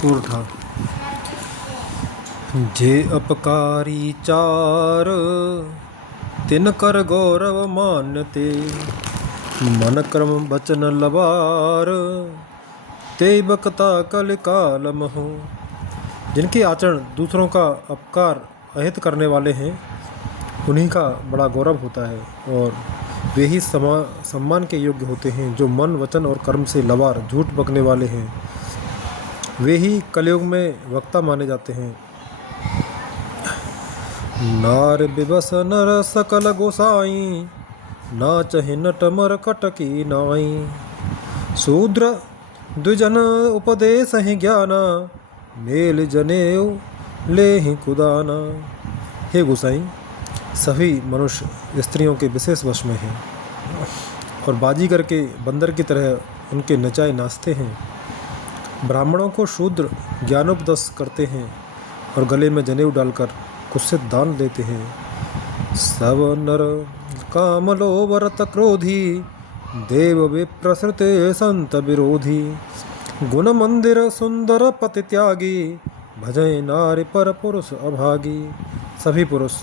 सुर था। जे अपकारी चार तिन कर गौरव मान्यते, मन क्रम बचन लबार ते बकता कल कालम हो। जिनके आचरण दूसरों का अपकार अहित करने वाले हैं, उन्हीं का बड़ा गौरव होता है और वे ही सम्मान के योग्य होते हैं। जो मन वचन और कर्म से लबार झूठ बकने वाले हैं, वे ही कलयुग में वक्ता माने जाते हैं। नार बिबस नर सकल गोसाई, ना चहे नट मर कटकी नाई। शूद्र द्विजन उपदेश ही ज्ञाना, मेल जनेऊ ले ही कुदाना। हे गोसाई, सभी मनुष्य स्त्रियों के विशेष वश में हैं और बाजीगर के बंदर की तरह उनके नचाए नाचते हैं। ब्राह्मणों को शूद्र ज्ञानोपदेश करते हैं और गले में जनेऊ डालकर कुत्सित दान देते हैं। सब नर काम लोभ रत क्रोधी, देव विप्रसृते संत विरोधी। गुण मंदिर सुंदर पति त्यागी, भजय नारी पर पुरुष अभागी। सभी पुरुष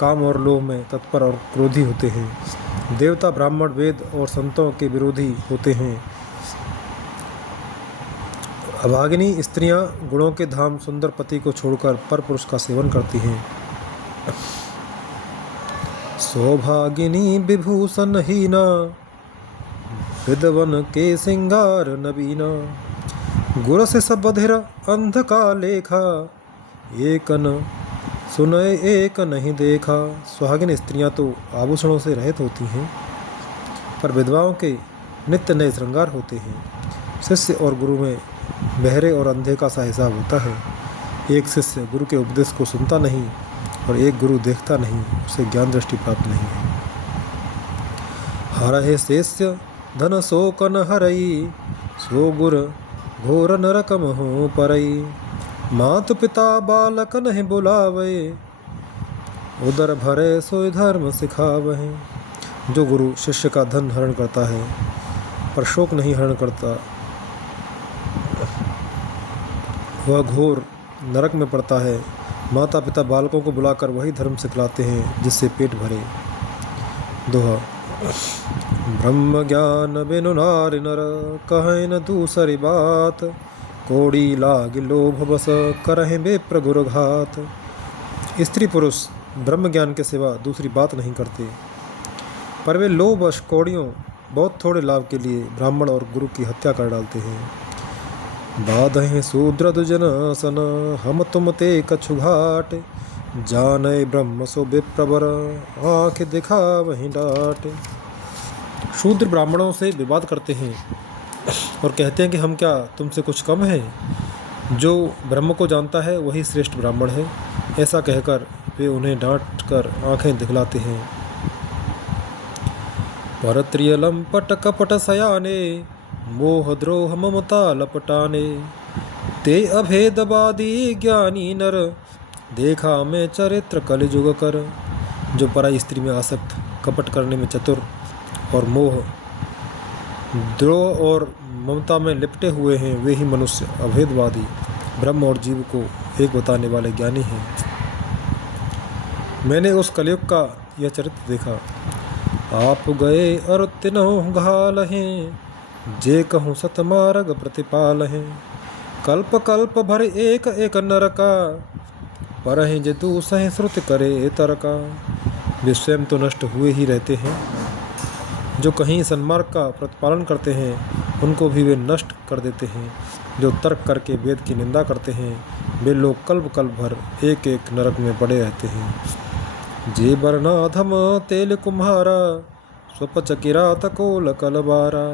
काम और लोभ में तत्पर और क्रोधी होते हैं। देवता ब्राह्मण वेद और संतों के विरोधी होते हैं। अभागिनी स्त्रियां गुणों के धाम सुंदर पति को छोड़कर पर पुरुष का सेवन करती हैं। सौभागिनी विभूषण हीना, विद्वन के सिंगार नबीना। गुर से सब बधिर अंध का लेखा, एक न सुनय एक नहीं देखा। सुहागिन स्त्रियां तो आभूषणों से रहित होती हैं, पर विधवाओं के नित्य नए श्रृंगार होते हैं। शिष्य और गुरु में बहरे और अंधे का सा हिसाब होता है। एक शिष्य गुरु के उपदेश को सुनता नहीं और एक गुरु देखता नहीं, उसे ज्ञान दृष्टि प्राप्त नहीं है। हरहे शिष्य धन शोक न हरई, सो गुर घोर नरकम हो परई। मातु पिता बालक नहीं बुलावे, उदर भरे सोई धर्म सिखावे। जो गुरु शिष्य का धन हरण करता है पर शोक नहीं हरण करता, वह घोर नरक में पड़ता है। माता पिता बालकों को बुलाकर वही धर्म सिखलाते हैं जिससे पेट भरे। दोहा। ब्रह्म ज्ञान बिनु नारि नर, कहे न दूसरी बात। कोड़ी लाग लोभ बस, करहे विप्र गुरु घात। स्त्री पुरुष ब्रह्म ज्ञान के सिवा दूसरी बात नहीं करते, पर वे लोभवश कौड़ियों बहुत थोड़े लाभ के लिए ब्राह्मण और गुरु की हत्या कर डालते हैं। बाधहि शूद्र दुजन सन, हम तुम ते कछु घाट। जाने ब्रह्म सो विप्रवर, आँख दिखा वहीं डाट। शूद्र ब्राह्मणों से विवाद करते हैं और कहते हैं कि हम क्या तुमसे कुछ कम हैं। जो ब्रह्म को जानता है वही श्रेष्ठ ब्राह्मण है। ऐसा कहकर वे उन्हें डांट कर आँखें दिखलाते हैं। परत्रिय लंपट कपट सयाने, मोह द्रोह ममता लपटाने। ते अभेदवादी ज्ञानी नर, देखा मैं चरित्र कलिजुग कर। जो पराई स्त्री में आसक्त, कपट करने में चतुर और मोह द्रोह और ममता में लिपटे हुए हैं, वे ही मनुष्य अभेदवादी ब्रह्म और जीव को एक बताने वाले ज्ञानी हैं। मैंने उस कलयुग का यह चरित्र देखा। आप गए और तिन्हों घाल हैं, जे कहूँ सतमार्ग प्रतिपाल हैं। कल्प कल्प भर एक एक नरका, परहि जे तू सह श्रुत करे तरका। वे स्वयं तो नष्ट हुए ही रहते हैं, जो कहीं सन्मार्ग का प्रतिपालन करते हैं उनको भी वे नष्ट कर देते हैं। जो तर्क करके वेद की निंदा करते हैं, वे लोग कल्प कल्प भर एक एक नरक में पड़े रहते हैं। जे बरनाधम तेल कुम्हारा, स्वपच किरात कोल कलबारा।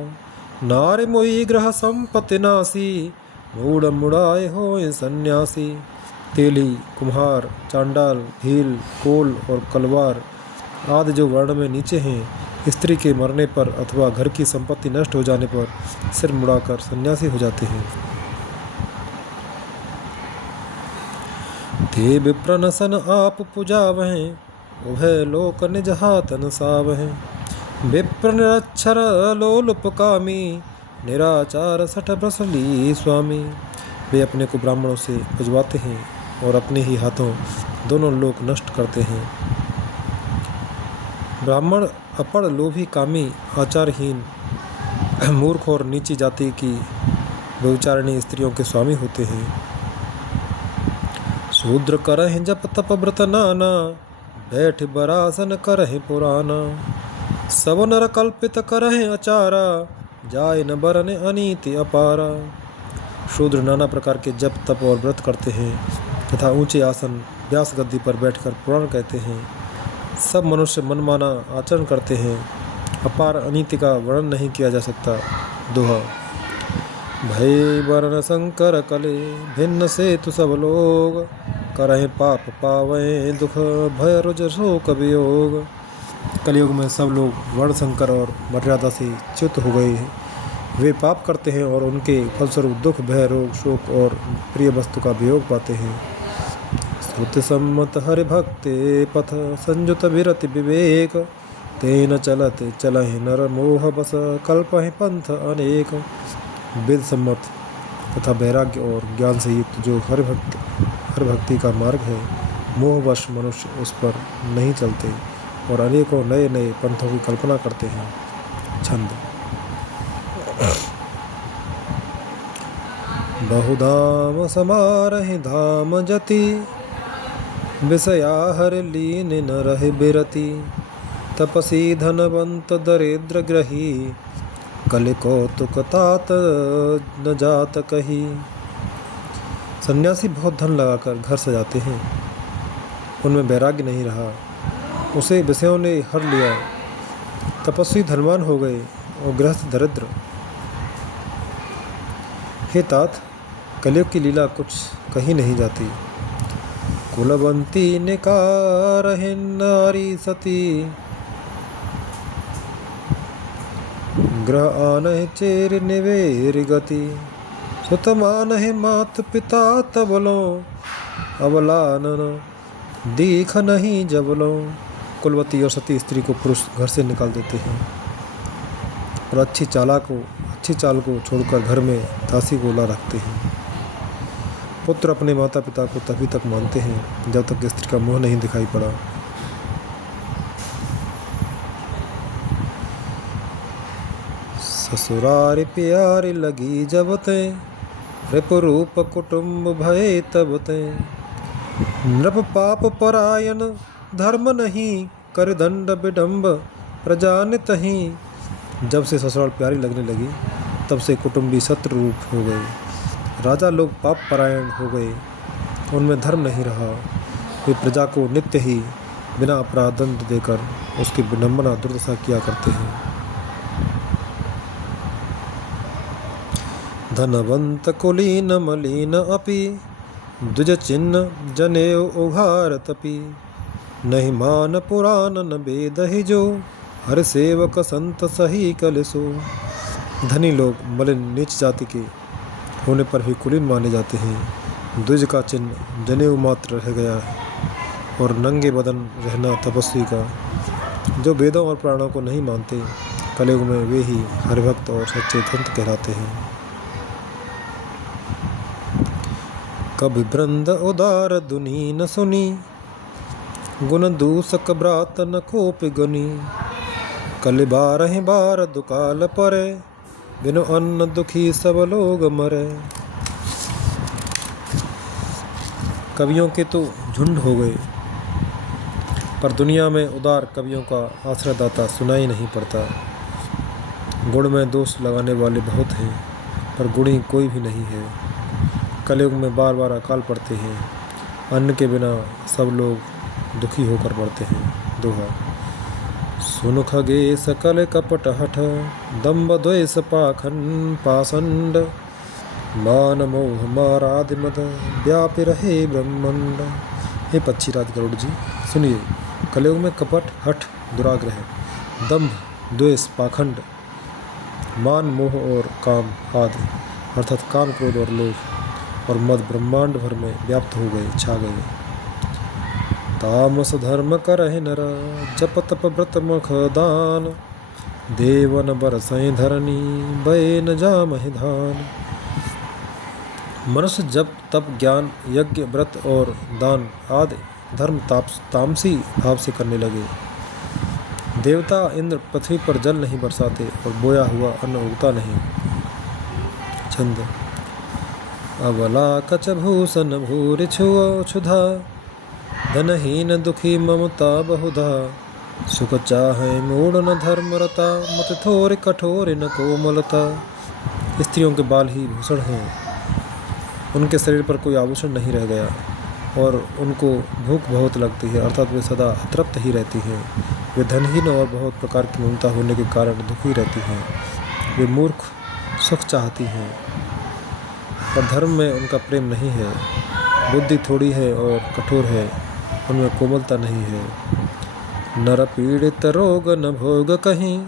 नारे मोई ग्रह संपत्ति नासी, मूड मुड़ाए हो सन्यासी। तेली, कुम्हार, चांडाल, भील, कोल और कलवार आदि जो वर्ण में नीचे हैं, स्त्री के मरने पर अथवा घर की संपत्ति नष्ट हो जाने पर सिर मुड़ाकर सन्यासी हो जाते हैं। ते विप्रन सन आप पुजावहें, उभय लोक निज हाथन सावहें। विप्र निरक्षर लोलुपकामी, निराचार सठ ब्रसली स्वामी। वे अपने को ब्राह्मणों से भिजवाते हैं और अपने ही हाथों दोनों लोक नष्ट करते हैं। ब्राह्मण अपड़, लोभी, कामी, आचारहीन, मूर्ख और नीची जाति की व्यभिचारिणी स्त्रियों के स्वामी होते हैं। शूद्र करहिं जप तप व्रत नाना, बैठ बरासन करहिं पुराना। सब नर कल्पित करहिं अचारा, जाय न बरन अनीति अपारा। शूद्र नाना प्रकार के जप तप और व्रत करते हैं तथा ऊंचे आसन व्यास गद्दी पर बैठकर पुराण कहते हैं। सब मनुष्य मनमाना आचरण करते हैं। अपार अनीति का वर्णन नहीं किया जा सकता। दोहा। भय वरण शंकर कले, भिन्न से तु सब लोग। करहिं पाप पावै दुख, भय रुज शोक वियोग। कलयुग में सब लोग वर्ण शंकर और मर्यादा से च्युत हो गए हैं। वे पाप करते हैं और उनके फलस्वरूप दुख, भय, रोग, शोक और प्रिय वस्तु का वियोग पाते हैं। श्रुति सम्मत हरि भक्ति पथ, संयुत विरति विवेक। तेन चलत चलहि नर मोह बस, कल्पहि पंथ अनेक। वेद सम्मत तथा वैराग्य और ज्ञान से युक्त जो हरि भक्ति का मार्ग है, मोहवश मनुष्य उस पर नहीं चलते और अनेकों नए नए पंथों की कल्पना करते हैं। छंद। बहुधाम समारहि धाम जति, विषया हरि लीन न रहि बिरति। तपसी धनवंत दरिद्र ग्रही, कलि कौतुक तात न जात कही। सन्यासी बहुत धन लगाकर घर सजाते हैं, उनमें वैराग्य नहीं रहा, उसे विषयों ने हर लिया। तपस्वी धनवान हो गए और गृहस्थ दरिद्र। हे तात, कलयुग की लीला कुछ कही नहीं जाती। कुलवंती निकारहि नारी सती, ग्रह आनहि चेर निवेर गति। सुत मानहि मात पिता तबलो, अबलानन दीख नहीं जबलो। कुलवती और सती स्त्री को पुरुष घर से निकाल देते हैं और अच्छी चाल को छोड़कर घर में दासी को ला रखते हैं। पुत्र अपने माता पिता को तभी तक मानते हैं जब तक स्त्री का मुंह नहीं दिखाई पड़ा। ससुरारि प्यारी लगी जब ते, रिपुरूप कुटुम्ब भये तब ते। नृप पाप परायण धर्म नहीं, कर दंड विडम्ब प्रजानित ही। जब से ससुराल प्यारी लगने लगी तब से कुटुंबी शत्रु रूप हो गए। राजा लोग पाप परायण हो गए, उनमें धर्म नहीं रहा। वे प्रजा को नित्य ही बिना अपराध दंड देकर उसकी विडम्बना दुर्दशा किया करते हैं। धनवंत कुलीन मलिन अपि, द्विज चिन्ह जनेऊ उघार तपि। नहीं मान पुराण न वेद ही जो, हर सेवक संत सही कलसो। धनी लोग मलिन नीच जाति के होने पर भी कुलीन माने जाते हैं। द्विज का चिन्ह जनेऊ मात्र रह गया है और नंगे बदन रहना तपस्वी का। जो वेदों और पुराणों को नहीं मानते, कलयुग में वे ही हरिभक्त और सच्चे संत कहलाते हैं। कभी वृंद उदार दुनी न सुनी, गुण दूसक ब्रात न खोप गुनी। कल बारहि बार दुकाल परे, बिनु अन्न दुखी सब लोग मरे। कवियों के तो झुंड हो गए, पर दुनिया में उदार कवियों का आश्रयदाता सुनाई नहीं पड़ता। गुण में दोष लगाने वाले बहुत हैं, पर गुणी कोई भी नहीं है। कलयुग में बार बार अकाल पड़ते हैं, अन्न के बिना सब लोग दुखी होकर पड़ते हैं। दोहा। सुन खगे सकल कपट हठ, दम्भ द्वेष पाखंड पाषंड। मान मोह माराद मद, व्यापी रहे ब्रह्मांड। हे पक्षीराज गरुड़ जी, सुनिए। कलयुग में कपट, हठ, दुराग्रह, दम्भ, द्वेष, पाखंड, मान, मोह और काम आदि अर्थात काम, क्रोध और लोभ और मद ब्रह्मांड भर में व्याप्त हो गए, छा गए। तामस धर्म करहि नर, जप तप व्रत मुख दान। देवन बरसै धरनी, बय न जामहि धान। मनुष्य जब तप ज्ञान यज्ञ व्रत और दान आदि धर्म तामसी भाव से करने लगे, देवता इंद्र पृथ्वी पर जल नहीं बरसाते और बोया हुआ अन्न उगता नहीं। छंद। अबला कच भूषण भूरि छुओ क्षुधा, धनहीन दुखी ममता बहुधा, सुख चाहे मूढ़ न धर्मरता, मत थोर कठोर न कोमलता। स्त्रियों के बाल ही भूषण हैं, उनके शरीर पर कोई आभूषण नहीं रह गया और उनको भूख बहुत लगती है, अर्थात वे सदा अतृप्त ही रहती हैं। वे धनहीन और बहुत प्रकार की ममता होने के कारण दुखी रहती हैं। वे मूर्ख सुख चाहती हैं पर धर्म में उनका प्रेम नहीं है। बुद्धि थोड़ी है और कठोर है, उनमें कोमलता नहीं है। नर पीड़ित रोग न भोग कहीं,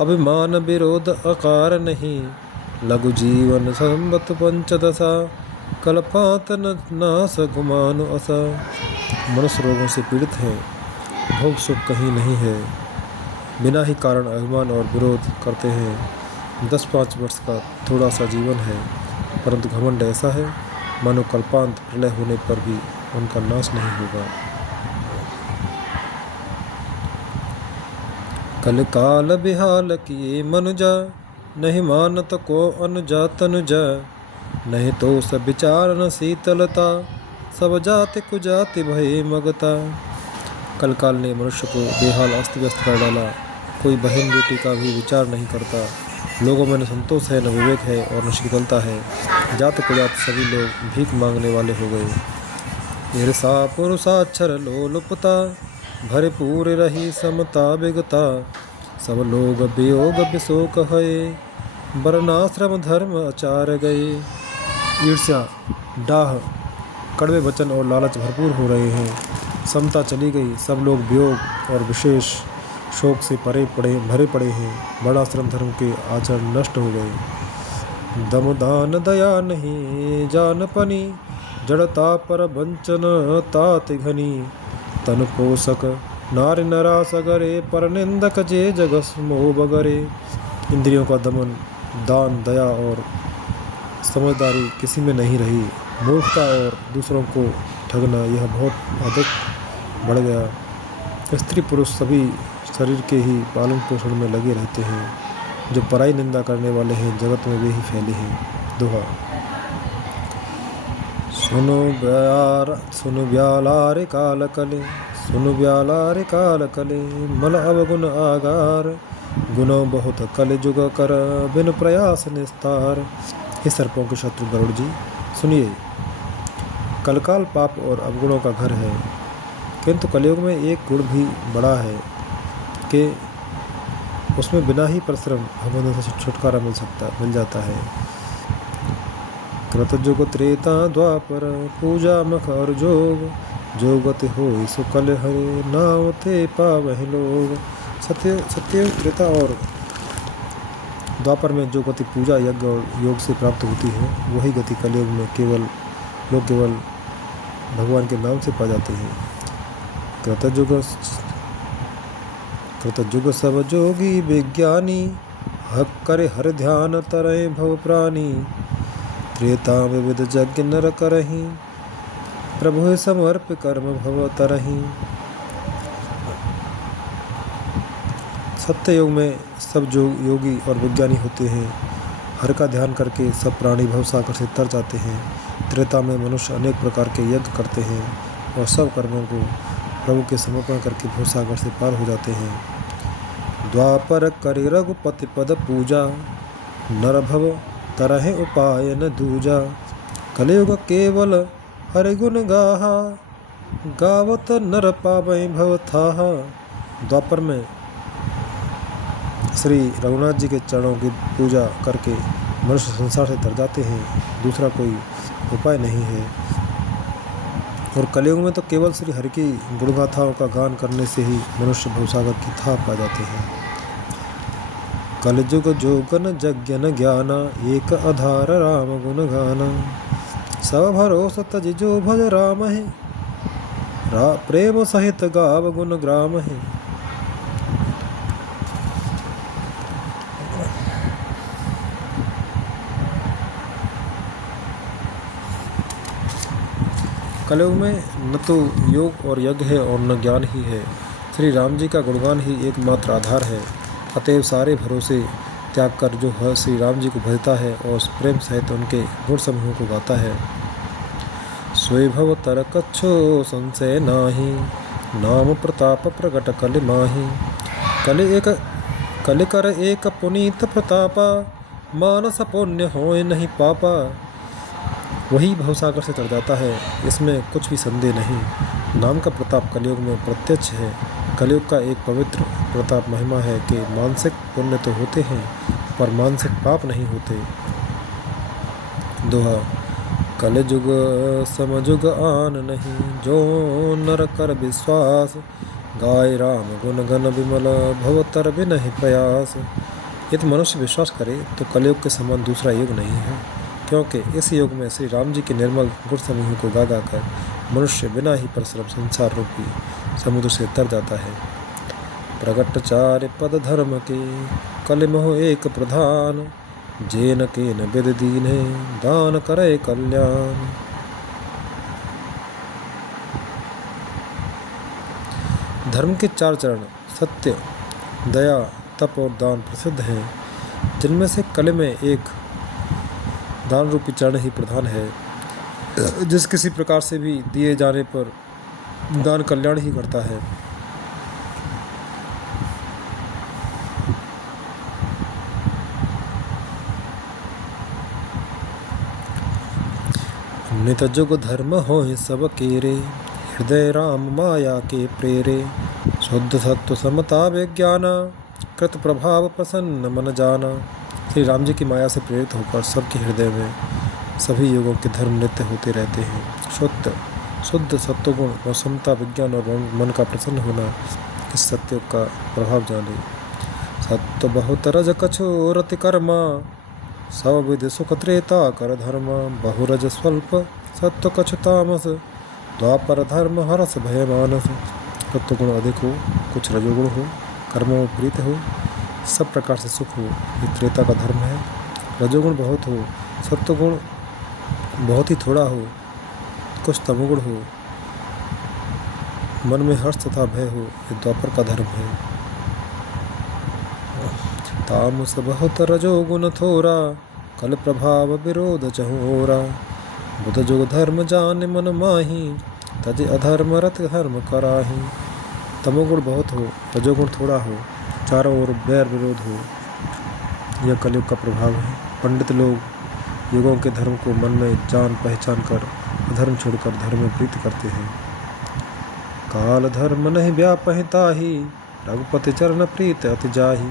अभिमान विरोध अकार नहीं, लघु जीवन संबत पंचदशा, कल्पात न नास गुमानु असा। मनुष्य रोगों से पीड़ित हैं, भोग सुख कहीं नहीं है, बिना ही कारण अभिमान और विरोध करते हैं। 10-5 वर्ष का थोड़ा सा जीवन है, परंतु घमंड ऐसा है मानो कल्पांत प्रलय होने पर भी उनका नाश नहीं होगा। कल काल बिहाल किए मनुजा, नहीं मानत को अनुजा तनुजा, नहीं तो सब विचार न शीतलता, सब जाति कुजाति भय मगता। कल काल ने मनुष्य को बेहाल अस्त व्यस्त कर डाला, कोई बहन बेटी का भी विचार नहीं करता। लोगों में न संतोष है, न विवेक है और न शीतलता है। जात कुजात सभी लोग भीख मांगने वाले हो गए। ईर्षा पुरुषाक्षर लोलुपता, भरे पूरे रही समता बिगता, सब लोग वियोग विशोक है, वर्णाश्रम धर्म आचार गए। ईर्ष्या, डाह, कड़वे वचन और लालच भरपूर हो रहे हैं। समता चली गई, सब लोग वियोग और विशेष शोक से भरे पड़े हैं। वर्णाश्रम धर्म के आचरण नष्ट हो गए। दम दान दया नहीं जानपनी, जड़ता पर वंचन तात घनी, तन पोषक नारी नरा सगरे, पर निंदक जे जगस मोह बगरे। इंद्रियों का दमन, दान दया और समझदारी किसी में नहीं रही। मूर्खता और दूसरों को ठगना यह बहुत अधिक बढ़ गया। स्त्री पुरुष सभी शरीर के ही पालन पोषण में लगे रहते हैं। जो पराई निंदा करने वाले हैं, जगत में वे ही फैले हैं। दोहा। सुनु ब्यालारे काल कले, सुनु ब्यालारे काल कले, मल अवगुण आगार, गुणों बहुत कल जुग कर, बिन प्रयास निस्तार। हे सर्पों के शत्रु गरुड़ जी, सुनिए, कलकाल पाप और अवगुणों का घर है, किंतु कलयुग में एक गुण भी बड़ा है कि उसमें बिना ही परिश्रम भगवान से छुटकारा मिल जाता है। कृतयुग त्रेता द्वापर, पूजा मख और जोग, जोगति हो सुकल हरे, नावते पावहि लोग। सत्य त्रेता और द्वापर में जो गति पूजा यज्ञ और योग से प्राप्त होती है, वही गति कलयुग में केवल भगवान के नाम से पा जाते हैं। कृतयुग सब जोगी विज्ञानी, हक करे हर ध्यान तरय भव प्राणी, त्रेता विविध यज्ञ नर करहि, प्रभु समर्प कर्म भव तरहि। सत्य युग में सब जो योगी और विज्ञानी होते हैं, हर का ध्यान करके सब प्राणी भवसागर से तर जाते हैं। त्रेता में मनुष्य अनेक प्रकार के यज्ञ करते हैं और सब कर्मों को प्रभु के समर्पण करके भवसागर से पार हो जाते हैं। द्वापर करे रघुपति पद पूजा, नर भव तरह उपाय न दूजा, कलयुग केवल हरि गुण गाहा, गावत नर पावै भव थाहा। द्वापर में श्री रघुनाथ जी के चरणों की पूजा करके मनुष्य संसार से तर जाते हैं, दूसरा कोई उपाय नहीं है। और कलयुग में तो केवल श्री हरि की गुणगाथाओं का गान करने से ही मनुष्य भवसागर की था पा जाते हैं। कलयुग जोगन जज्ञन ज्ञाना, एक आधार राम गुण गाना, सब भरोस तज जो भज राम है, प्रेम सहित गाव गुण ग्राम है। कलयुग में न तो योग और यज्ञ है और न ज्ञान ही है। श्री राम जी का गुणगान ही एकमात्र आधार है। अतएव सारे भरोसे त्याग कर जो श्री राम जी को भजता है और प्रेम सहित उनके गुण समूहों को गाता है, सोई भव तर कच्छो संशय नाही, नाम प्रताप प्रगट कलि माही। कलि कर एक पुनीत प्रतापा, मानस पुण्य होय नहीं पापा। वही भवसागर से तर जाता है, इसमें कुछ भी संदेह नहीं। नाम का प्रताप कलयुग में प्रत्यक्ष है। कलयुग का एक पवित्र प्रताप महिमा है कि मानसिक पुण्य तो होते हैं पर मानसिक पाप नहीं होते। दोहा। कलयुग समजुग आन नहीं, जो नर कर विश्वास। गाय राम गुण गण विमल, भवतर बिनहि प्रयास। यदि मनुष्य विश्वास करे तो कलयुग के समान दूसरा युग नहीं है, क्योंकि इस युग में श्री राम जी के निर्मल गुण समूह को गा कर मनुष्य बिना ही परिश्रम संसार रूपी समुद्र से तर जाता है। प्रगट चार पद धर्म के, कलिमोह एक प्रधान। जेन केन विद दीन्हे, दान करे कल्याण। धर्म के चार चरण सत्य, दया, तप और दान प्रसिद्ध हैं, जिनमें से कलि में एक दान रूपी चरण ही प्रधान है। जिस किसी प्रकार से भी दिए जाने पर दान कल्याण ही करता है। नित जुग धर्म होय सब केरे, हृदय राम माया के प्रेरे। शुद्ध सत्व समता विज्ञाना, कृत प्रभाव प्रसन्न मन जाना। श्री राम जी की माया से प्रेरित होकर सबके हृदय में सभी युगों के धर्म नित्य होते रहते हैं। शुद्ध सत्वगुण और समता विज्ञान और मन का प्रसन्न होना इस सत्य का प्रभाव जाने। सत्य बहुत रज कछु रति कर्मा, सब विधि सुख त्रेता कर धर्म। बहुरज स्वल्प सत्व कछु तामस, द्वापर धर्म हरस भय मानस। सत्वगुण अधिक हो, कुछ रजोगुण हो, कर्मों में प्रीत हो, सब प्रकार से सुख हो, ये त्रेता का धर्म है। रजोगुण बहुत हो, सत्वगुण बहुत ही थोड़ा हो, कुछ तमोगुण हो, मन में हर्ष तथा भय हो, ये द्वापर का धर्म है। तामस बहुत रजोगुण थोरा, कल प्रभाव विरोध चहुओरा। बुध जुग धर्म जान मन माही, तज अधर्म रत धर्म कराही। तमोगुण बहुत हो, रजोगुण थोड़ा हो, चारों ओर बैर विरोध हो, यह कलयुग का प्रभाव है। पंडित लोग युगों के धर्म को मन में जान पहचान कर अधर्म छोड़कर धर्म में प्रीत करते हैं। काल धर्म नहीं व्यापहि ताहि, रघुपति चरण प्रीत अति जाहि।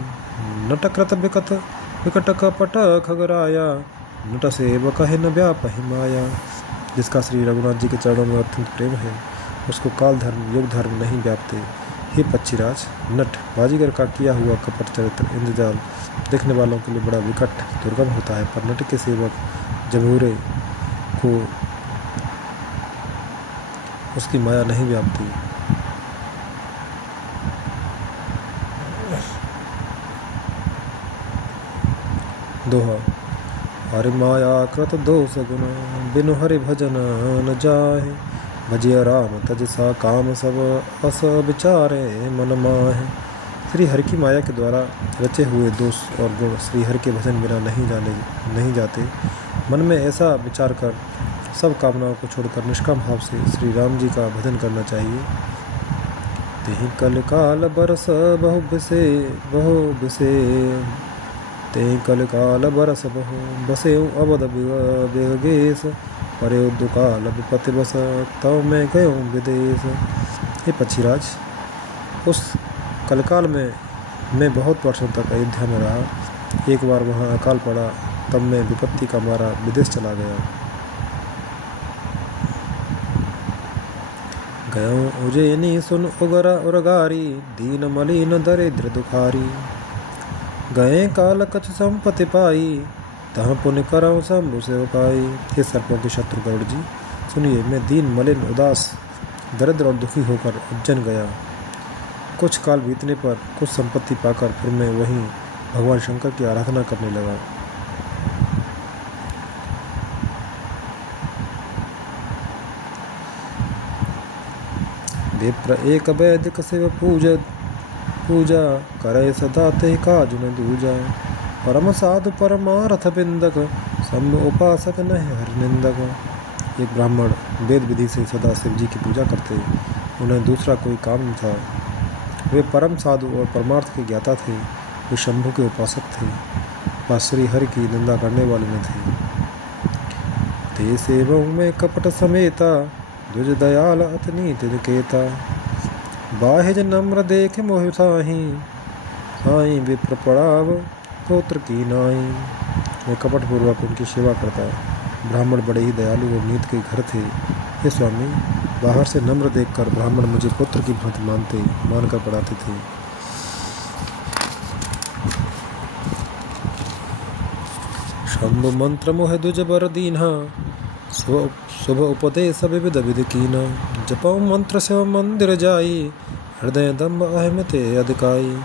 नटकृत विकट कपट खगराया, नट सेवक कहे न व्यापहि माया। जिसका श्री रघुनाथ जी के चरणों में अत्यंत प्रेम है, उसको काल धर्म युग धर्म नहीं व्यापते। हे पक्षीराज, नट बाजीगर का किया हुआ कपट चरित्र इंद्रजाल देखने वालों के लिए बड़ा विकट दुर्गम होता है, पर नट के सेवक जमूरे को उसकी माया नहीं व्यापती। दोहा। हरि माया कृत दोष गुण, बिनु हरि भजन न जाहे। भजिया राम तज सा काम, सब अस विचारे मन माहे। श्री हरि की माया के द्वारा रचे हुए दोष और गुण श्री हरि के भजन बिना नहीं जाते। मन में ऐसा विचार कर सब कामनाओं को छोड़कर निष्काम भाव से श्री राम जी का भजन करना चाहिए। तेहि कल काल बरस बहु बिसे, तेहि कल काल बरस बहु बसे अवध बेगेश। परे दुकाल विपति बस, तव मैं गयो विदेश। हे पक्षीराज, उस कलकाल में मैं बहुत वर्षों तक अयोध्या में रहा। एक बार वहाँ अकाल पड़ा, तब मैं विपत्ति का मारा विदेश चला गया। गयो उज्जैनी सुन उगरा उरगारी, दीन मलिन दरिद्र दुखारी। गए काल कछ संपत्ति पाई, तहाँ पुण्य करऊँ शंभु सेवकाई। हे सर्पों के शत्रु गरुड़ जी, सुनिए, मैं दीन मलिन उदास दरिद्र और दुखी होकर उज्जैन गया। कुछ काल बीतने पर कुछ संपत्ति पाकर फिर मैं वहीं भगवान शंकर की आराधना करने लगा। विप्र एक वैदिक शिव पूजा करे सदा ते काज न दूजा। परम साधु परमारथ बिंदक सम उपासक नहीं हर निंदक। एक ब्राह्मण वेद विधि से सदा शिव जी की पूजा करते, उन्हें दूसरा कोई काम नहीं था। वे परम साधु और परमार्थ के ज्ञाता थे। वे शंभु के उपासक थे, वह श्री हरि की निंदा करने वाले न थे। ते सेवों में कपट समेता द्विज दयाल अतनी तिलकेता। बाहिज नम्र देख मोह साई विप्र पड़ाव पुत्र की नाई। मैं कपट पूर्वक उनकी सेवा करता। ब्राह्मण बड़े ही दयालु और नीत के घर थे। हे स्वामी, बाहर से नम्र देखकर ब्राह्मण मुझे पुत्र की भांति मानकर पढ़ाते थे। शंभु मंत्र मोह द्विज बर दीन्हा शुभ उपदेश विविध विधि कीना। जपौ मंत्र शिव मंदिर जाई हृदय दम्भ अहमते अधिकाई।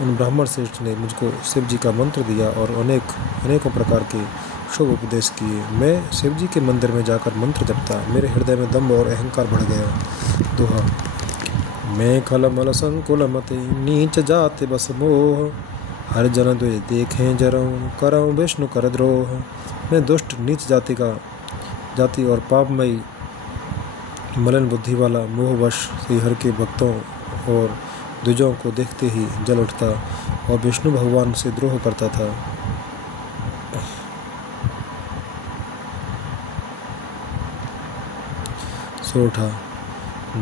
उन ब्राह्मण श्रेष्ठ ने मुझको शिव जी का मंत्र दिया और अनेकों प्रकार के शुभ उपदेश किए। मैं शिव जी के मंदिर में जाकर मंत्र जपता, मेरे हृदय में दम्भ और अहंकार बढ़ गया। दोहा। मैं खलमल संकुल मते नीच जाते बस मोह। हर जन द्वेष देखें जरऊं करऊं विष्णु कर द्रोह। मैं दुष्ट नीच जाति और पापमयी मलिन बुद्धि वाला मोहवश श्रीहरि के भक्तों और द्विजों को देखते ही जल उठता और विष्णु भगवान से द्रोह करता था। सोठा।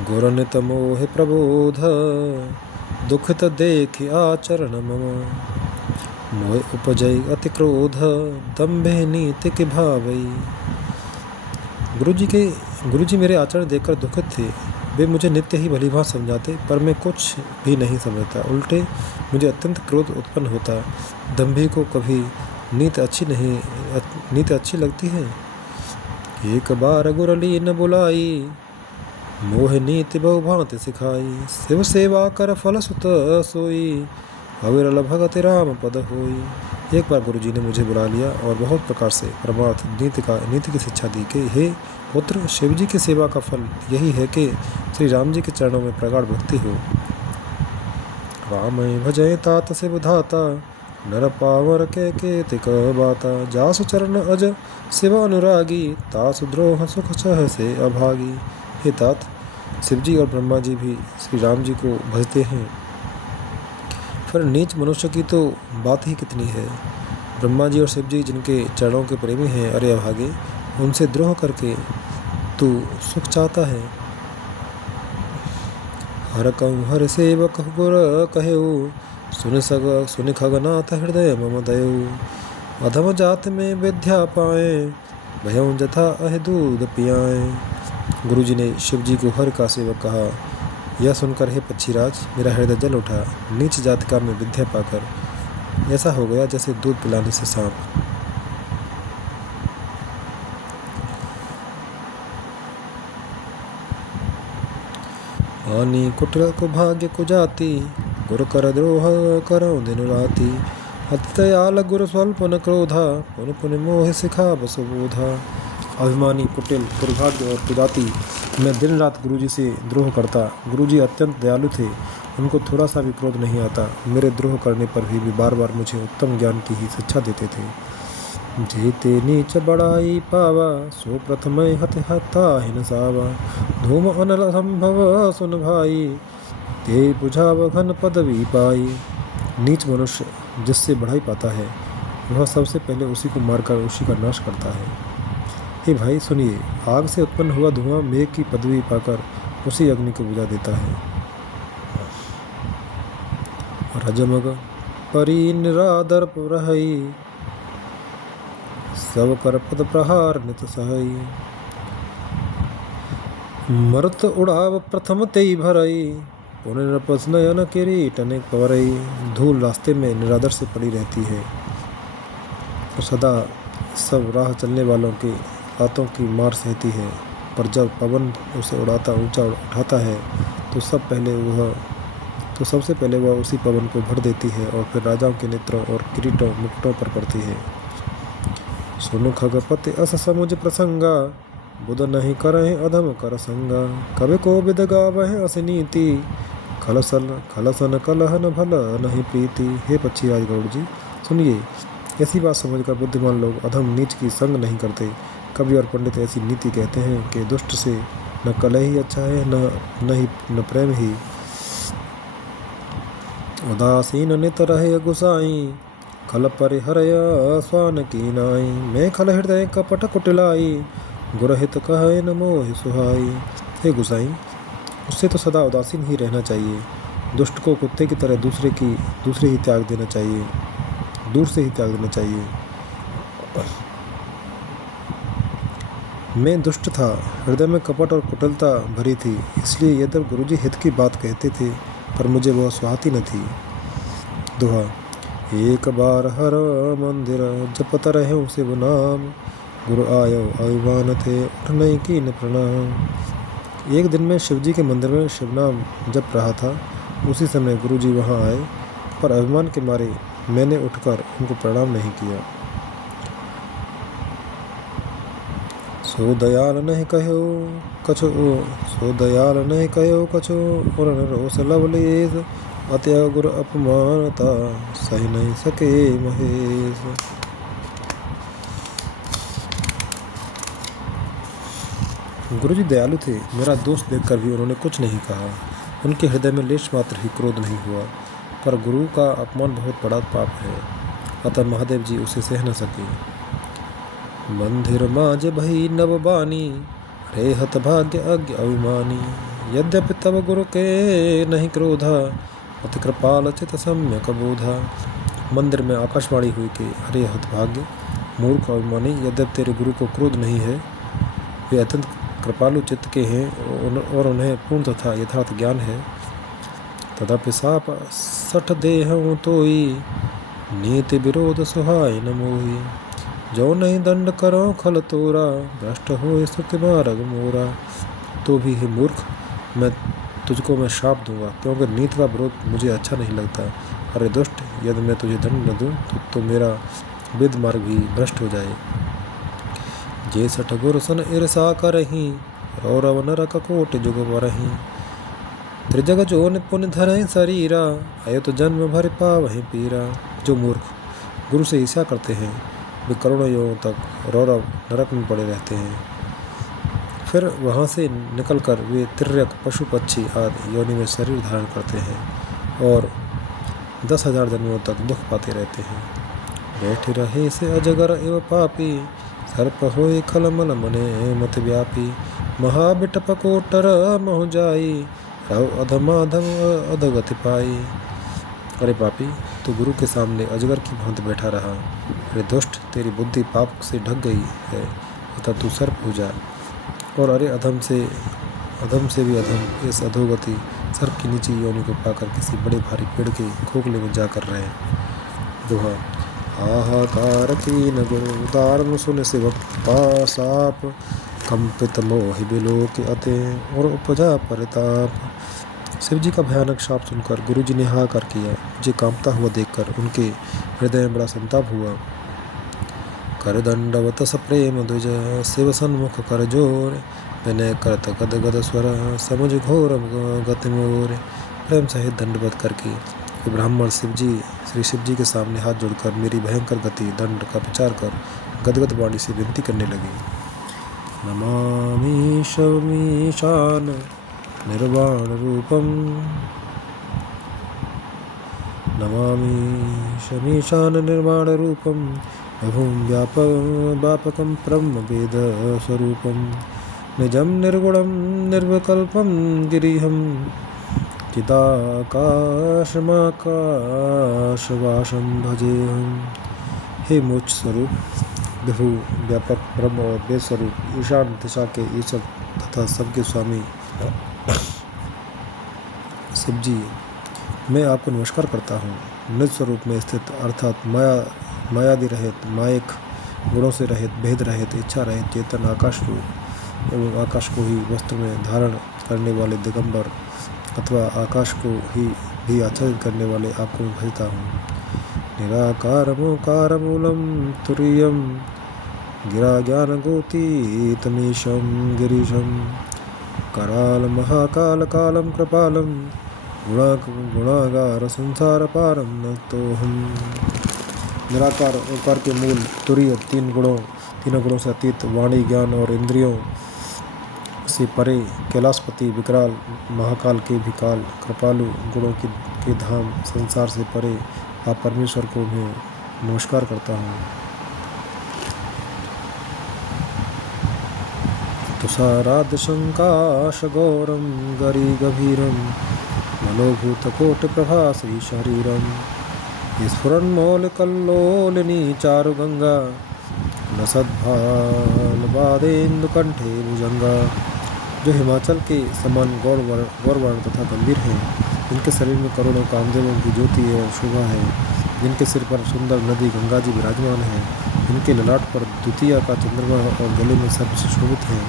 गुरनित मोह प्रबोध दुखित देख आचरण मम। मोह उपजय अति क्रोध दम्भे नीति के भावई। गुरु जी मेरे आचरण देखकर दुखित थे। वे मुझे नित्य ही भलीभांत समझाते, पर मैं कुछ भी नहीं समझता। उल्टे मुझे अत्यंत क्रोध उत्पन्न होता। दम्भी को कभी नीति अच्छी लगती है। एक बार गुरली न बुलाई मोह नीति बहुभांति सिखाई। शिव सेवा कर फल सुत सोई अविरल भगत राम पद होई। एक बार गुरुजी ने मुझे बुला लिया और बहुत प्रकार से परमार्थ नीति की शिक्षा दी कि हे पुत्र, शिव जी की सेवा का फल यही है कि श्री राम जी के चरणों में प्रगाढ़ भक्ति हो। राम भजय तात शिव धाता नर पावर के तिक बाता। जासु चरण अज शिव अनुरागी तासु द्रोह सुख सह से अभागी। हे तात, शिव जी और ब्रह्मा जी भी श्री राम जी को भजते हैं, फिर नीच मनुष्य की तो बात ही कितनी है। ब्रह्मा जी और शिव जी जिनके चरणों के प्रेमी हैं, अरे अभागे, उनसे द्रोह करके तू सुख चाहता है। हर कहूँ हर सेवक गुर कहेऊ सुन खगनाथ हृदय मम दयऊ। अधम जात में विद्या पाए भयऊ जथा अह दूध पियाए। गुरु जी ने शिव जी को हर का सेवक कहा। यह सुनकर हे पक्षीराज, मेरा हृदय जल उठा। नीच जातिका में विद्या पाकर ऐसा हो गया जैसे दूध पिलाने से सांप। हानि कुटिल को भाग्य को जाति गुरु कर द्रोह करो दिन राति। अति दयाल गुरु स्वल्प न क्रोधा पुन पुन मोह सिखा बस बोधा। अभिमानी, कुटिल, दुर्भाग्य और कुजाति मैं दिन रात गुरुजी से द्रोह करता। गुरुजी अत्यंत दयालु थे, उनको थोड़ा सा भी क्रोध नहीं आता। मेरे द्रोह करने पर भी बार बार मुझे उत्तम ज्ञान की ही शिक्षा देते थे। जेते नीच बड़ाई पावा सो प्रथम हत हता हिन सावा। धूम अनल संभव सुन भाई ते बुझाव घन पदवी पाई। नीच मनुष्य जिससे बढ़ाई पाता है, वह सबसे पहले उसी को मारकर उसी का नाश करता है। हे भाई सुनिए, आग से उत्पन्न हुआ धुआं मेघ की पदवी पाकर उसी अग्नि को बुझा देता है। रजमग परी निरादर रहई सब कर पद प्रहार नित सहई। मरत उड़ाव प्रथम तेई भरई पुनर्पस नयन किरीट अनेक पवरई। धूल रास्ते में निरादर से पड़ी रहती है और सदा सब राह चलने वालों के हाथों की मार सहती है, पर जब पवन उसे ऊंचा उठाता है तो सबसे पहले वह उसी पवन को भर देती है और फिर राजाओं के नेत्रों और किरीटों मुकुटों पर पड़ती है। सुनु खगपति अस समुझ प्रसंगा बुध नहीं करें अधम कर संगा। कवि को विद गावह असनीति, खलसन कलहन भल नहीं प्रीति। हे पक्षीराज गरुड़ जी, सुनिए, ऐसी बात समझकर बुद्धिमान लोग अधम नीच की संग नहीं करते। कवि और पंडित ऐसी नीति कहते हैं कि दुष्ट से न कलह ही अच्छा है, न प्रेम ही। उदासीन नित रहे गुसाई, खल परिहरय स्वान की नाई। मैं खल हृदय कपट कुटिलाई, गुरहित कहे न मोहि सुहाई। हे गुसाई, उससे तो सदा उदासीन ही रहना चाहिए। दुष्ट को कुत्ते की तरह दूसरे ही त्याग देना चाहिए, दूर से ही त्याग देना चाहिए। मैं दुष्ट था, हृदय में कपट और कुटिलता भरी थी, इसलिए यद्यप गुरुजी हित की बात कहते थे, पर मुझे वह सुहाती न थी। दोहा। एक बार हर मंदिर जपत रहे शिव नाम, गुरु आयो अभिमान थे उठ नहीं की न प्रणाम। एक दिन मैं शिवजी के मंदिर में शिवनाम जप रहा था। उसी समय गुरुजी वहाँ आए, पर अभिमान के मारे मैंने उठकर उनको प्रणाम नहीं किया। सो दयाल नहीं कहो कछो, सो दयाल नहीं कहो कछो, और रोष लवलेश। अत्य गुरु अपमानता, सही नहीं सके महेश। गुरुजी दयालु थे, मेरा दोष देखकर भी उन्होंने कुछ नहीं कहा। उनके हृदय में लेश मात्र ही क्रोध नहीं हुआ। पर गुरु का अपमान बहुत बड़ा पाप है, अतः महादेव जी उसे सह न सके। मंदिर माज भई नवबानी, रेहत भाग्य अज्ञ अभिमानी। यद्यपि तब गुरु के नहीं क्रोधा, अति कृपाल चित सम्यक बोधा। मंदिर में आकाशवाणी हुई कि अरे हतभाग्य, मूर्ख अभिमानी, यद्यपि तेरे गुरु को क्रोध नहीं है, वे अत्यंत कृपालु चित्त के हैं और उन्हें पूर्ण तथा यथार्थ ज्ञान है। तदपि साप सठ देहूँ तोई, नीति विरोध सुहाय न मोही। जो नहीं दंड करो खल तोरा, भ्रष्ट हो स्तुति मार्ग मोरा। तो भी हे मूर्ख, मैं तुझको मैं श्राप दूंगा, क्योंकि नीति का विरोध मुझे अच्छा नहीं लगता। अरे दुष्ट, यदि मैं तुझे दंड न दूं तो मेरा विद मार्ग भी भ्रष्ट हो जाए। जे सठ गुर सन ईर्षा करही, रौरव नरक कोट जुग वरही। त्रिजग जो निपुण धरहि शरीरा, आयो तो जन्म भर पावहि पीरा। जो मूर्ख गुरु से ईर्ष्या करते हैं, वे करोड़ों युगों तक रौरव नरक में पड़े रहते हैं। फिर वहाँ से निकलकर वे तिर्यक पशु पक्षी आदि योनि में शरीर धारण करते हैं और 10,000 जन्मों तक दुख पाते रहते हैं। बैठे रहे से अजगर एवं पापी, सर्प होए खलमल मने मत व्यापी। महाबिटप कोटर मोह जाई, रहो अधमाधम अधगति पाई। अरे पापी, तू गुरु के सामने अजगर की भांति बैठा रहा। अरे दुष्ट, तेरी बुद्धि पाप से ढक गई है, अतः तू सर्प हो जा। और अरे अधम से भी अधम, इस अधोगति सर्प की नीची योनि को पाकर किसी बड़े भारी पेड़ के खोखले में जाकर रहे। दोहा। हाहाकार की न गुरु दारुण सुन शिव पासाप, कंपित मोहि बिलोक अते और उपजा परिताप। शिव जी का भयानक शाप सुनकर गुरुजी ने हाहाकार किया। मुझे कांपता हुआ देखकर उनके हृदय में बड़ा संताप हुआ। कर दंडवत सप्रेम द्विज, शिव सन्मुख कर जोर। विनय करत गद गद स्वर, समझ घोर गति मोर। प्रेम सहित दंडवत करके ब्राह्मण श्री शिव जी के सामने हाथ जोड़कर मेरी भयंकर गति दंड का प्रचार कर गदगद वाणी से विनती करने लगे। नमामि शमीशान निर्वाण रूपम, नमामि शमीशान निर्वाण रूपम। विभुं व्यापकं ब्रह्म वेद स्वरूपम। निजं निर्गुणं निर्विकल्पं गिरिहं, चिदाकाशमाकाशवासं भजेहम्। हे मोक्ष स्वरूप, विभु व्यापक ब्रह्म और वेद स्वरूप, ईशान दिशा के ईश्वर तथा सबके स्वामी शिव जी, मैं आपको नमस्कार करता हूँ। निज स्वरूप में स्थित अर्थात मायादि रहित, मायिक गुणों से रहित, भेद रहित, इच्छा रहित, चेतन आकाश रूप एवं आकाश को ही वस्त्र में धारण करने वाले दिगंबर अथवा आकाश को ही भी आच्छादित करने वाले आपको मैं भजता हूँ। निराकारमोकार मूलम तुरीयम, गिरा ज्ञानगोतीतमीशं गिरीशं कराल महाकाल कालं कृपालं गुणागार संसार पारम नतोहम। निराकार ओकार के मूल तुरीय तीनों गुणों से अतीत, वाणी ज्ञान और इंद्रियों से परे, कैलाशपति, विकराल, महाकाल के भी काल, कृपालु, गुणों के धाम, संसार से परे आप परमेश्वर को मैं नमस्कार करता हूँ। तुषाराद्य शंकाशगौरम गरी गभीरम मनोभूतकोटिप्रभा श्रीशरीरम स्फुरन्मौलिकल्लोलिनी चारुगंगा न सद्भालवादेन्दुकंठे भुजंगा। जो हिमाचल के समान गौरवर्ण तथा गंभीर हैं, जिनके शरीर में करोड़ों कामदेवों की ज्योति और शोभा है, जिनके सिर पर सुंदर नदी गंगा जी विराजमान है, जिनके ललाट पर द्वितीय का चंद्रमा और गले में सर्प सुशोभित है।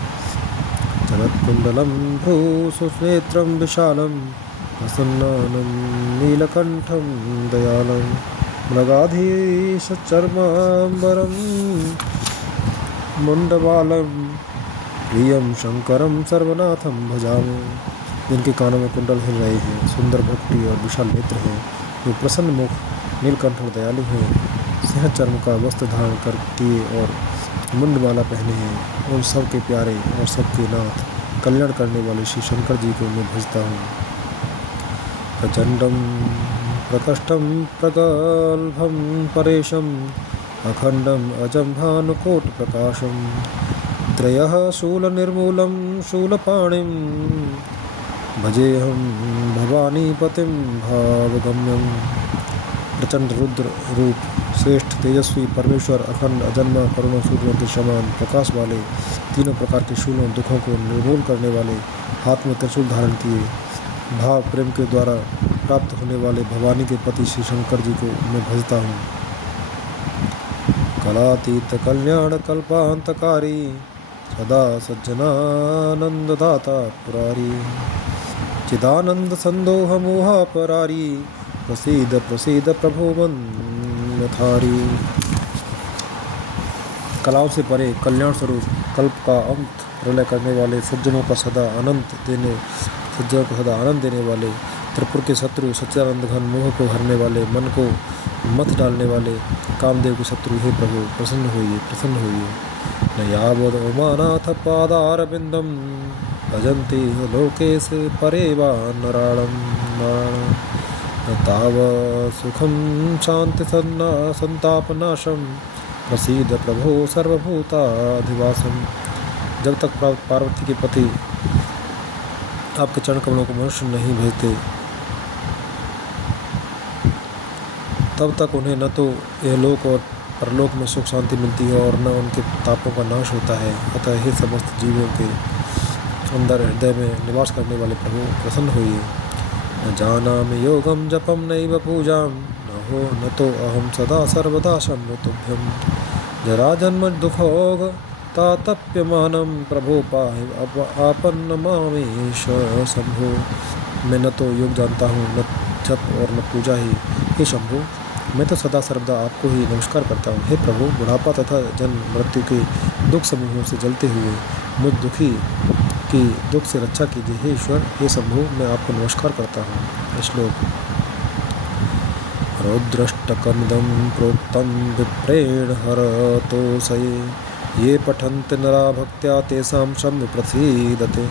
चलत्कुंडलम भ्रूसुनेत्रम विशालम प्रसन्नानं नीलकंठम दयालं मृगाधीशचर्मांबरं मुंडबालं प्रियं शंकरं सर्वनाथं भजामि। जिनके कानों में कुंडल हिल रहे हैं, सुंदर भ्रुकुटी और विशाल नेत्र हैं, जो प्रसन्न मुख, नीलकंठ और दयालु हैं, सिंह चर्म का वस्त्र धारण करके और मुंडमाला पहने हैं, उन सब के प्यारे और सबके नाथ, कल्याण करने वाले श्री शंकर जी को मैं भजता हूँ। प्रचंडं प्रकष्टं प्रगल्भं परेशम् अखंडम अजं भानुकोटिप्रकाशं त्रयः शूलनिर्मूलं शूलपाणिं भजेऽहं भवानीपतिं भावगम्यं। प्रचंड रुद्र रूप, श्रेष्ठ तेजस्वी परमेश्वर, अखंड अजन्मा, करुणा सूर्यों के समान प्रकाश वाले, तीनों प्रकार के शूलों दुखों को निर्मूल करने वाले, हाथ में त्रिशूल धारण किए, भाव प्रेम के द्वारा प्राप्त होने वाले भवानी के पति श्री शंकर जी को मैं भजता हूँ। कलातीत कल्याण कल्पांतकारी सदा सज्जनानंददाता पुरारी चिदानंद संदोह मोहा परारी प्रसीद प्रसीद प्रभु मन्नथारी। कलाओं से परे, कल्याण स्वरूप, कल्प का अंत, प्रलय करने वाले, सज्जनों को सदा आनंद देने वाले, त्रिपुर के शत्रु सच्चिदानंद घन, मोह को हरने वाले, मन को मत डालने वाले, कामदेव के शत्रु, हे प्रभु प्रसन्न होइए। न यावद उमानाथ पादारविंदम भजन्ति लोके से परे वा नराणम ताव सुखम शांति संतापनाशम प्रसीद प्रभो सर्वभूताधिवासम। जब तक पार्वती के पति आपके चरण कमलों को मनुष्य नहीं भेजते, तब तक उन्हें न तो यह लोक और परलोक में सुख शांति मिलती है और न उनके तापों का नाश होता है। अतः हे समस्त जीवों के अंदर हृदय में निवास करने वाले प्रभु प्रसन्न होइए। न जानामि योगम जपम नैव पूजाम न तो अहम सदा सर्वदा शम्भुतुभ्यं। जरा जन्म दुखोग तातप्यमानं प्रभो पाहि आपन्नमामीश शंभो। मैं न तो योग जानता हूँ, न जप और न पूजा ही, हे शंभो मैं तो सदा सर्वदा आपको ही नमस्कार करता हूँ। हे प्रभु, बुढ़ापा तथा जन्म मृत्यु के दुख समूहों से जलते हुए मुझ दुखी की दुख से रक्षा कीजिए। हे ईश्वर, हे शंभो मैं आपको नमस्कार करता हूँ। श्लोक। रौद्रष्टकमिदं प्रोक्तं विप्रेण हरतोषये ये पठन्ति नरा भक्त्या तेषां शम्भु प्रसीदते।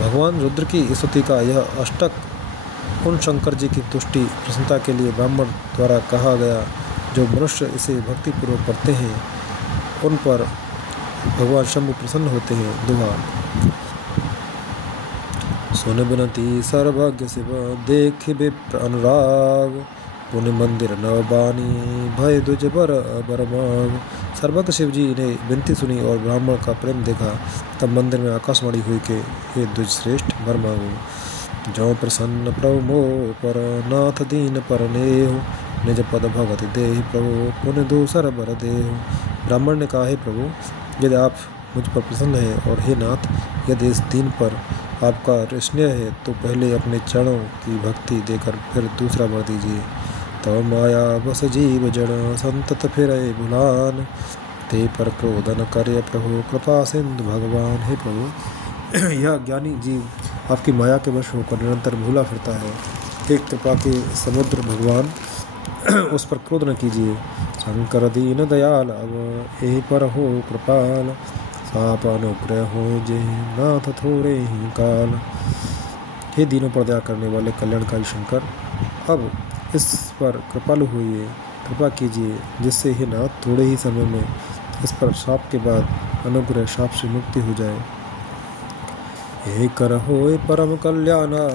भगवान रुद्र की स्तुति का यह अष्टक उन शंकर जी की तुष्टि प्रसन्नता के लिए ब्राह्मण द्वारा कहा गया, जो मनुष्य इसे भक्तिपूर्वक पढ़ते हैं उन पर भगवान शंभु प्रसन्न होते हैं। दुआ। सुन बिनती सर्वज्ञ शिव देख विप्र अनुराग पुण्य मंदिर नवबानी भय दुज बर बरमाग। सर्वज्ञ शिव जी ने विनती सुनी और ब्राह्मण का प्रेम देखा, तब मंदिर में आकाशवाणी हुई कि हे द्विज श्रेष्ठ वर मांगो। जो प्रसन्न प्रभु मो पर नाथ दीन पर नेह निज पद भगत देहि प्रभु पुण्य दूसर बर देह। ब्राह्मण ने कहा, हे प्रभु यदि आप मुझ पर प्रसन्न हैं और हे नाथ यदि इस दीन पर आपका स्नेह है तो पहले अपने चरणों की भक्ति देकर फिर दूसरा वर दीजिए। तब माया बस जीव जड़ संतत फिर भुलान ते पर क्रोध न करे प्रभु कृपा सिंधु भगवान। हे प्रभु, यह ज्ञानी जीव आपकी माया के वश होकर निरंतर भूला फिरता है। हे कृपा के समुद्र भगवान, उस पर क्रोध न कीजिए। शंकर दीन दयाल अब यही पर हो कृपाल, साप अनुग्रह हो जे नाथ थोड़े ही काल। हे दीनों पर दया करने वाले कल्याणकारी शंकर, अब इस पर कृपालु होइए, कृपा कीजिए, जिससे हे नाथ थोड़े ही समय में इस पर शाप के बाद अनुग्रह शाप से मुक्ति हो जाए। हे कर होए परम कल्याणा,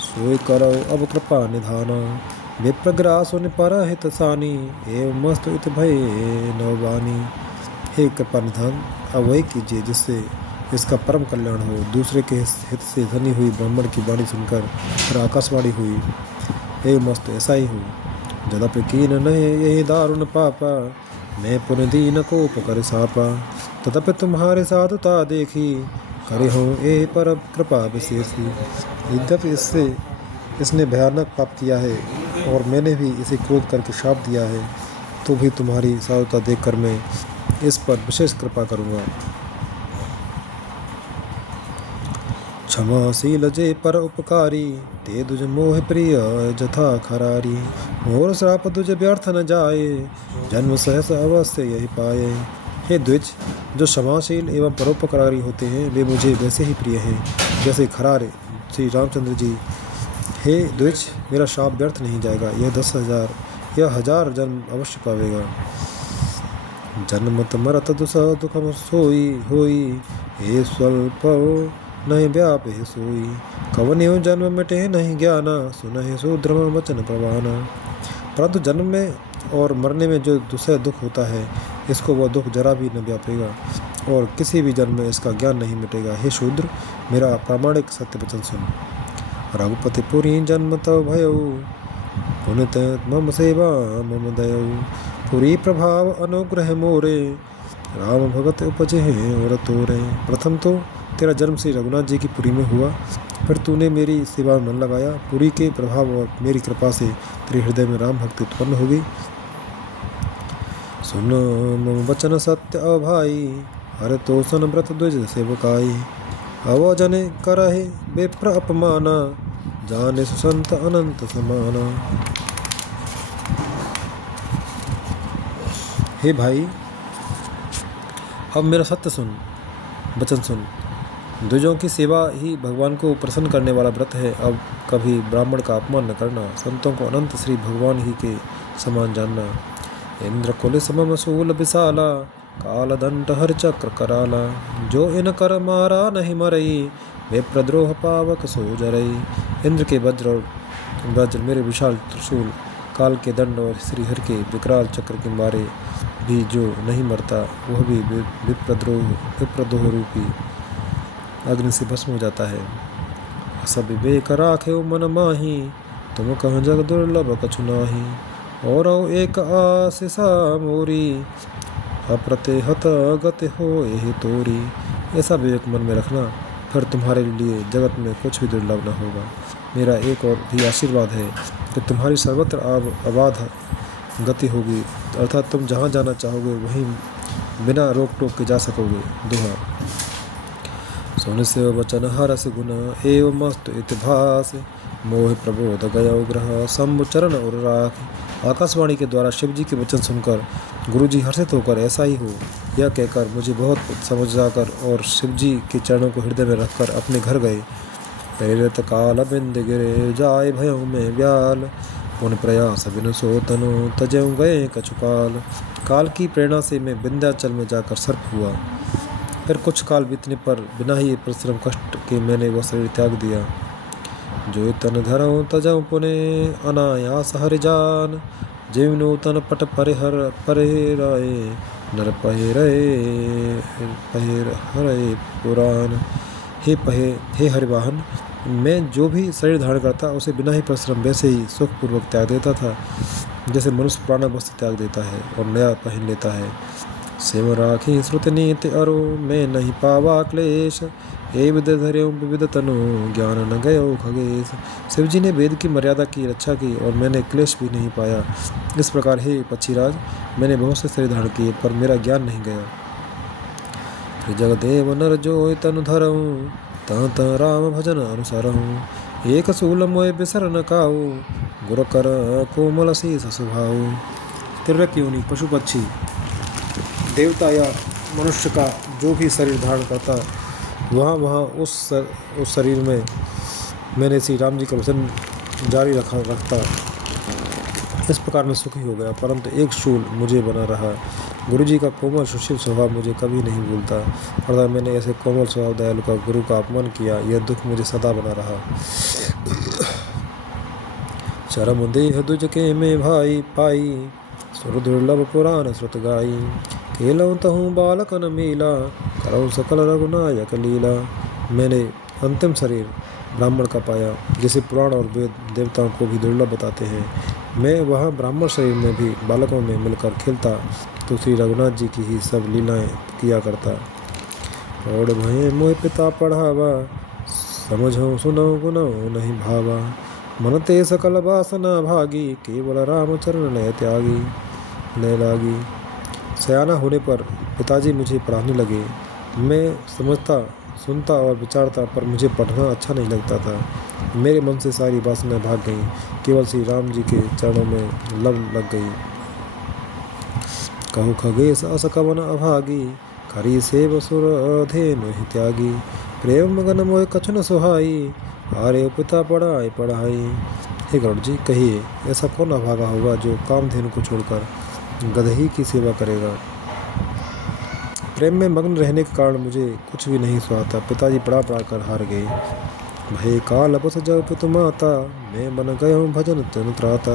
सोई करो अब कृपा निधाना। विप्रग्रास उन पर हित सानी, एवं मस्त इत भय नवबानी। हे कृपा निधान, अब वही कीजिए जिससे इसका परम कल्याण हो। दूसरे के हित से धनी हुई ब्राह्मण की वाणी सुनकर फिर आकाशवाणी हुई, हे मस्त ऐसा ही हो। जदपि कीन नहीं यही दारुण पापा, मैं पुन दीन को पकर सापा। तदपि तुम्हारे साधुता देखी, करे हो ए पर कृपा विशेषी। यद्यपि इसने भयानक पाप किया है और मैंने भी इसे क्रोध करके श्राप दिया है, तो भी तुम्हारी साधुता देखकर मैं इस पर विशेष कृपा करूँगा। क्षमाशील जे पर उपकारी, ते दुज मोह प्रिय जथा खरारी। मोर श्राप दुज व्यर्थ न जाए, जन्म सहस अवश्य यही पाए। हे द्विज, जो क्षमाशील एवं परोपकारी होते हैं वे मुझे वैसे ही प्रिय हैं जैसे खरारे श्री रामचंद्र जी। हे द्विज, मेरा श्राप व्यर्थ नहीं जाएगा, यह 10,000 या 1000 जन्म अवश्य पावेगा। जन्मत मरत दुखम सोई होई, हे स्वल्प नहीं व्याप हे सोई। कवन यूँ जन्म मिटे नहीं ज्ञाना, सुनहि सुद्रम वचन प्रवाना। परंतु जन्म में और मरने में जो दुसह दुख होता है, इसको वह दुख जरा भी न व्यापेगा और किसी भी जन्म में इसका ज्ञान नहीं मिटेगा। हे शूद्र, मेरा प्रामाणिक सत्य वचन सुन। रघुपति पुरी जन्म तव भयऊ, पुनित मम सेवा मम दयऊ। पुरी प्रभाव अनुग्रह मोरे, राम भगत उपजे और तोरे। प्रथम तो तेरा जन्म श्री रघुनाथ जी की पुरी में हुआ, फिर तूने मेरी सेवा में मन लगाया। पुरी के प्रभाव और मेरी कृपा से तेरे हृदय में राम भक्ति उत्पन्न हो गई। सुन मम वचन सत्य अभाई, हर तो सन व्रत द्विज सेवकाई। अवजने करहे विप्र अपमाना, जाने सुसंत अनंत समाना। हे भाई, अब मेरा सत्य सुन, वचन सुन। द्विजों की सेवा ही भगवान को प्रसन्न करने वाला व्रत है। अब कभी ब्राह्मण का अपमान न करना, संतों को अनंत श्री भगवान ही के समान जानना। इंद्र कुल समम शूल विशाला, काल दंड हर चक्र कराला। जो इन कर मारा नहीं मरई, वे प्रद्रोह पावक सो जरई। इंद्र के वज्र मेरे विशाल त्रिशूल, काल के दंड और श्री हर के विकराल चक्र के मारे भी जो नहीं मरता, वह भी विप्रद्रोह रूपी अग्नि से भस्म हो जाता है। सब विवेक राखे मन माही, तुम कह जग दुर्लभ कछु नाही। और एक आशीषा मोरी, अप्रतिहत गति हो यही तोरी। ऐसा विवेक मन में रखना, फिर तुम्हारे लिए जगत में कुछ भी दुर्लभ न होगा। मेरा एक और भी आशीर्वाद है कि तुम्हारी सर्वत्र अबाध गति होगी, अर्थात तुम जहाँ जाना चाहोगे वहीं बिना रोक टोक के जा सकोगे। दोहा। सुन से वचन हरस गुण, एवं मस्त इतिभास। मोह प्रबोध गया ग्रह, शंभु चरण और राख। आकाशवाणी के द्वारा शिव जी के वचन सुनकर गुरुजी हर्षित होकर ऐसा ही हो यह कहकर मुझे बहुत समझाकर और शिव जी के चरणों को हृदय में रखकर अपने घर गए। प्रेरित काल बिंद गिरे, जाय भयों में व्याल। पुन प्रयास बिन सो तनु, तजऊ गए कछुकाल। काल की प्रेरणा से मैं विंध्याचल में जाकर सर्प हुआ। फिर कुछ काल बीतने पर बिना ही परिश्रम कष्ट के मैंने वह शरीर त्याग दिया। जो तन धरऊँ तजऊँ पुने, अनायास हरि जान। जीव नूतन पट परिहराए, नर पहिरहरे पुराण। हे हरिवाहन, मैं जो भी शरीर धारण करता उसे बिना ही परिश्रम वैसे ही सुखपूर्वक त्याग देता था, जैसे मनुष्य पुराना वस्त्र त्याग देता है और नया पहन लेता है। सिम राखी श्रुति नीति अरु, मैं नहीं पावा क्लेश। ए विद धर्यों विविध तनु, ज्ञान न गयो खगेश। शिव जी ने वेद की मर्यादा की रक्षा की और मैंने क्लेश भी नहीं पाया। इस प्रकार हे पक्षीराज, मैंने बहुत से शरीर धारण किए पर मेरा ज्ञान नहीं गया। जगदेव नर जो तनु धरऊँ, तह राम भजन अनुसरऊँ। एक सूल मोय बिसर न काऊ, गुर कर कोमल शीस सुभाऊ। तिर्यक योनि पशु पक्षी देवता या मनुष्य का जो भी शरीर धारण करता, वहाँ उस शरीर में मैंने श्री राम जी का वचन जारी रखता। इस प्रकार मैं सुखी हो गया, परंतु एक शूल मुझे बना रहा। गुरु जी का कोमल सुशील स्वभाव मुझे कभी नहीं भूलता, अर्थात मैंने ऐसे कोमल स्वभाव दयालु का गुरु का अपमान किया, यह दुख मुझे सदा बना रहा। चरम देह दुज के में भाई पाई, सुर दुर्लभ पुराण श्रुत गाई। खेलऊँ तहूँ बालक न मीला, करऊँ सकल रघुनायक लीला। मैंने अंतिम शरीर ब्राह्मण का पाया, जिसे पुराण और वेद देवताओं को भी दुर्लभ बताते हैं। मैं वहाँ ब्राह्मण शरीर में भी बालकों में मिलकर खेलता, तो श्री रघुनाथ जी की ही सब लीलाएं किया करता। और भय मोह पिता पढ़ावा, समझो सुनो गुनो नहीं भावा। मन ते सकल वासना भागी, केवल राम चरण लय त्यागी लय लागी। सयाना होने पर पिताजी मुझे पढ़ाने लगे। मैं समझता, सुनता और विचारता, पर मुझे पढ़ना अच्छा नहीं लगता था। मेरे मन से सारी वासनाएं भाग गईं, केवल श्री राम जी के चरणों में लग गई। कहु खगेश अस कवन अभागी, करी सेव सुर धेनु हि त्यागी। प्रेम मगन मोह कछु न सुहाई, आरे पिता पढ़ाई। हे गरुड़ जी, कहिए ऐसा कौन अभागा होगा जो कामधेनु को छोड़कर गदही की सेवा करेगा। प्रेम में मग्न रहने के कारण मुझे कुछ भी नहीं सुहाता। पिताजी पढ़ा कर हार गए। भय काल बस जब पितु माता, मैं बन गया हूँ भजन तनु त्राता।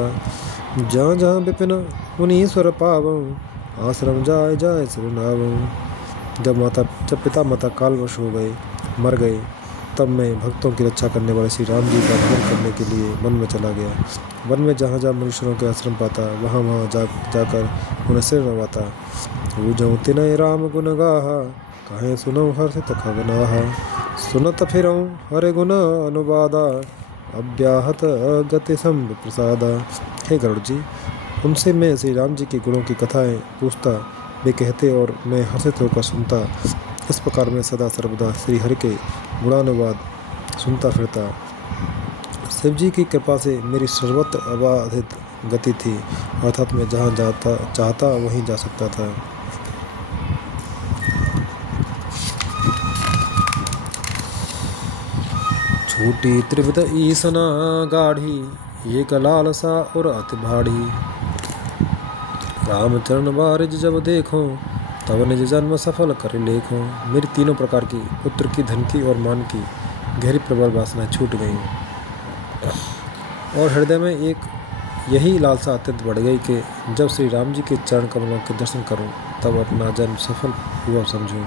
जहाँ जहाँ विपिन मुनीश्वर पावऊँ, आश्रम जाय जाय सिरनावऊँ। जब पिता माता कालवश हो गए, मर गए, तब मैं भक्तों की रक्षा करने वाले श्री राम जी का भजन करने के लिए वन में चला गया। वन में जहाँ जहाँ मनुष्यों के आश्रम पाता, वहाँ जाकर उन्हें सिर नवाता। पूजऊँ तिनय राम गुण गाहा, कहें सुनऊँ हर्षित खगनाहा। सुनत फिरऊँ हरे गुण अनुवादा, अव्याहत गति संभ प्रसादा। हे गरुड़ जी, उनसे मैं श्री राम जी के गुणों की कथाएं पूछता, वे कहते और मैं हर्षित होकर सुनता। इस प्रकार मैं सदा सर्वदा श्री हरि के गुणानुवाद सुनता फिरता। शिव जी की कृपा से मेरी सर्वत्र अबाधित गति थी, अर्थात मैं जहाँ चाहता वहीं जा सकता था। छूटी त्रिविध ईसना गाढ़ी, एक लालसा और अति भाड़ी। रामचरण बारिज जब देखो, तब निज जन्म सफल कर लेखो। मेरी तीनों प्रकार की, पुत्र की, धन की और मान की गहरी प्रबल वासनाएं छूट गईं, और हृदय में एक यही लालसा अत्यंत बढ़ गई कि जब श्री राम जी के चरण कमलों के दर्शन करूं, तब अपना जन्म सफल हुआ समझूं।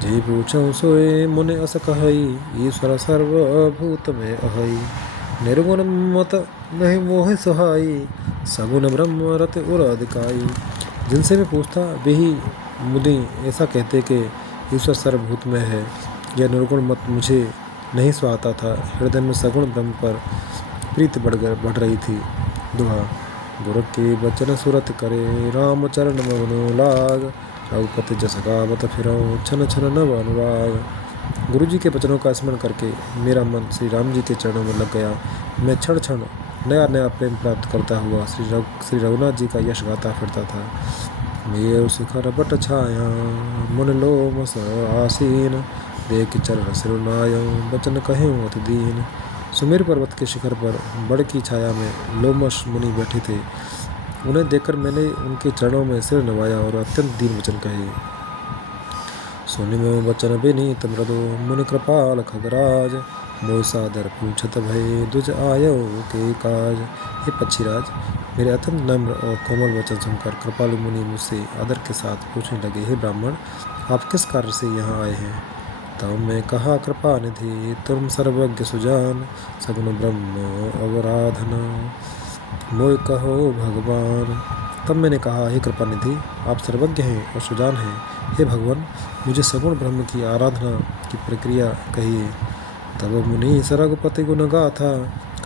जे पूछऊँ सोए मुनि अस कहई, ईश्वर सर्वभूत में अहई। निर्गुण मत नहीं मोह सुहाई, सगुण ब्रह्म रत उर अधिकाई। जिनसे मैं पूछता, वे ही मुनि ऐसा कहते कि ईश्वर सर्वभूत में है। यह निर्गुण मत मुझे नहीं सुहाता था। हृदय में सगुण ब्रह्म पर प्रीति बढ़ रही थी। दुहा गुरु के बचन सुरत करे, राम चरण मगनो लाग। रघुपति जस गावत फिरऊँ, छन छन नव अनुराग। गुरु जी के वचनों का स्मरण करके मेरा मन श्री राम जी के चरणों में लग गया। मैं क्षण क्षण नया नया प्रेम प्राप्त करता हुआ श्री रघुनाथ जी का यश गाता फिरता था। मेरु शिखर बट छाया, मुन लोमस आसीन। देख चरण सिरुनायऊँ, बचन कहूँ अति दीन। सुमेर पर्वत के शिखर पर बड़ की छाया में लोमश मुनि बैठे थे। उन्हें देखकर मैंने उनके चरणों में सिर नवाया और अत्यंत दीन वचन कहे। सुनिमो बचन विनीत मृदु, मुनि कृपाल खगराज। मोहि सादर पूछत भय, दुज आयो के काज। हे पक्षीराज, मेरे अत्यंत नम्र और कोमल वचन सुनकर कृपालु मुनि मुझसे आदर के साथ पूछने लगे, हे ब्राह्मण, आप किस कार्य से यहाँ आए हैं। तब मैं कहा, कृपा निधि तुम सर्वज्ञ सुजान, सगुण ब्रह्म अवराधना मोय कहो भगवान। तब मैंने कहा, हे कृपा निधि, आप सर्वज्ञ हैं और सुजान हैं। हे भगवान, मुझे सगुण ब्रह्म की आराधना की प्रक्रिया कहिए। तब मुनि रघुपति गुण गाथा,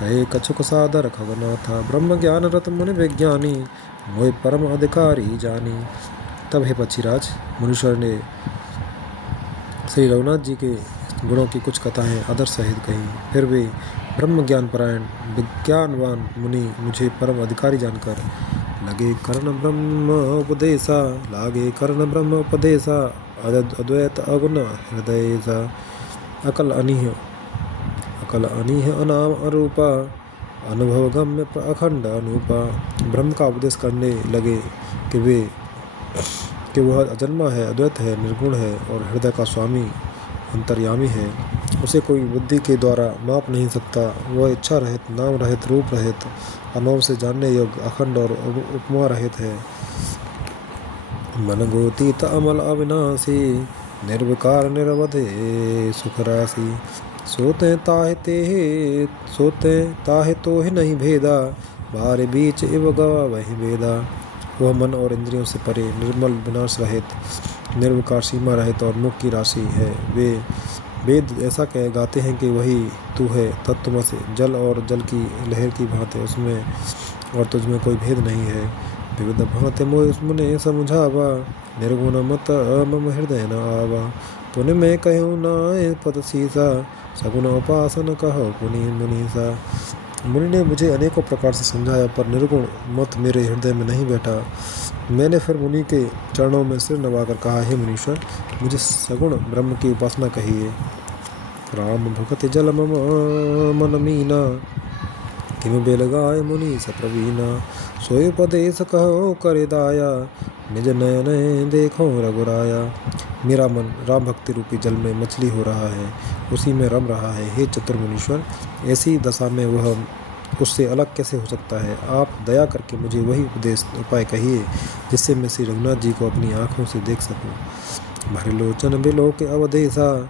कहे कछुक सादर खगनाथा ब्रह्म ज्ञान रत मुनि विज्ञानी मोहि परम अधिकारी जानी। तब हे पक्षीराज मुनीश्वर ने श्री रघुनाथ जी के गुणों की कुछ कथाएं आदर सहित कही। फिर वे ब्रह्म ज्ञान परायण विज्ञानवान मुनि मुझे परम अधिकारी जानकर लागे कर्ण ब्रह्म उपदेशा अद्वैत अगुण हृदय सा अकल अनीह अनाम अरूपा अनुभव गम्य अखंड अनूपा। ब्रह्म का उपदेश करने लगे कि वह अजन्मा है, अद्वैत है, निर्गुण है और हृदय का स्वामी अंतर्यामी है। उसे कोई बुद्धि के द्वारा माप नहीं सकता। वह इच्छा रहित, नाम रहित, रूप रहित, अनुभव से जानने योग्य, अखंड और उपमा रहित है। मन गोतीत अमल अविनाशी निर्विकार निरवधे सुख राशि। सोते ताहे तो ही नहीं भेदा बारे बीच इव गवा वही भेदा। वह मन और इंद्रियों से परे, निर्मल, विनाश रहित, निर्विकार, सीमा रहित और मुख की राशि है। वे वेद ऐसा कह गाते हैं कि वही तू है, तत्वमसि, जल और जल की लहर की भांति उसमें और तुझमें कोई भेद नहीं है। विविध भांति मोह मुने समझावा निर्गुण मत मम हृदय न आवा। पुण्य में कहूँ नाय पद सीसा सगुण उपासन कहो पुनि मुनीसा। मुनि ने मुझे अनेकों प्रकार से समझाया पर निर्गुण मत मेरे हृदय में नहीं बैठा। मैंने फिर मुनि के चरणों में सिर नवाकर कहा, हे मुनीश्वर, मुझे सगुण ब्रह्म की उपासना कहिए। राम भगत जल मम मन मीना किम बेलगाय मुनि सप्रवीना। सोय उपदेश कहो करे दाया निज नयन देखो रघुराया। मेरा मन राम भक्ति रूपी जल में मछली हो रहा है, उसी में रम रहा है। हे चतुर मुनीश्वर, ऐसी दशा में वह उससे अलग कैसे हो सकता है। आप दया करके मुझे वही उपदेश उपाय कहिए जिससे मैं श्री रघुनाथ जी को अपनी आँखों से देख सकूं। भरे लोचन बिलो के अवदेशा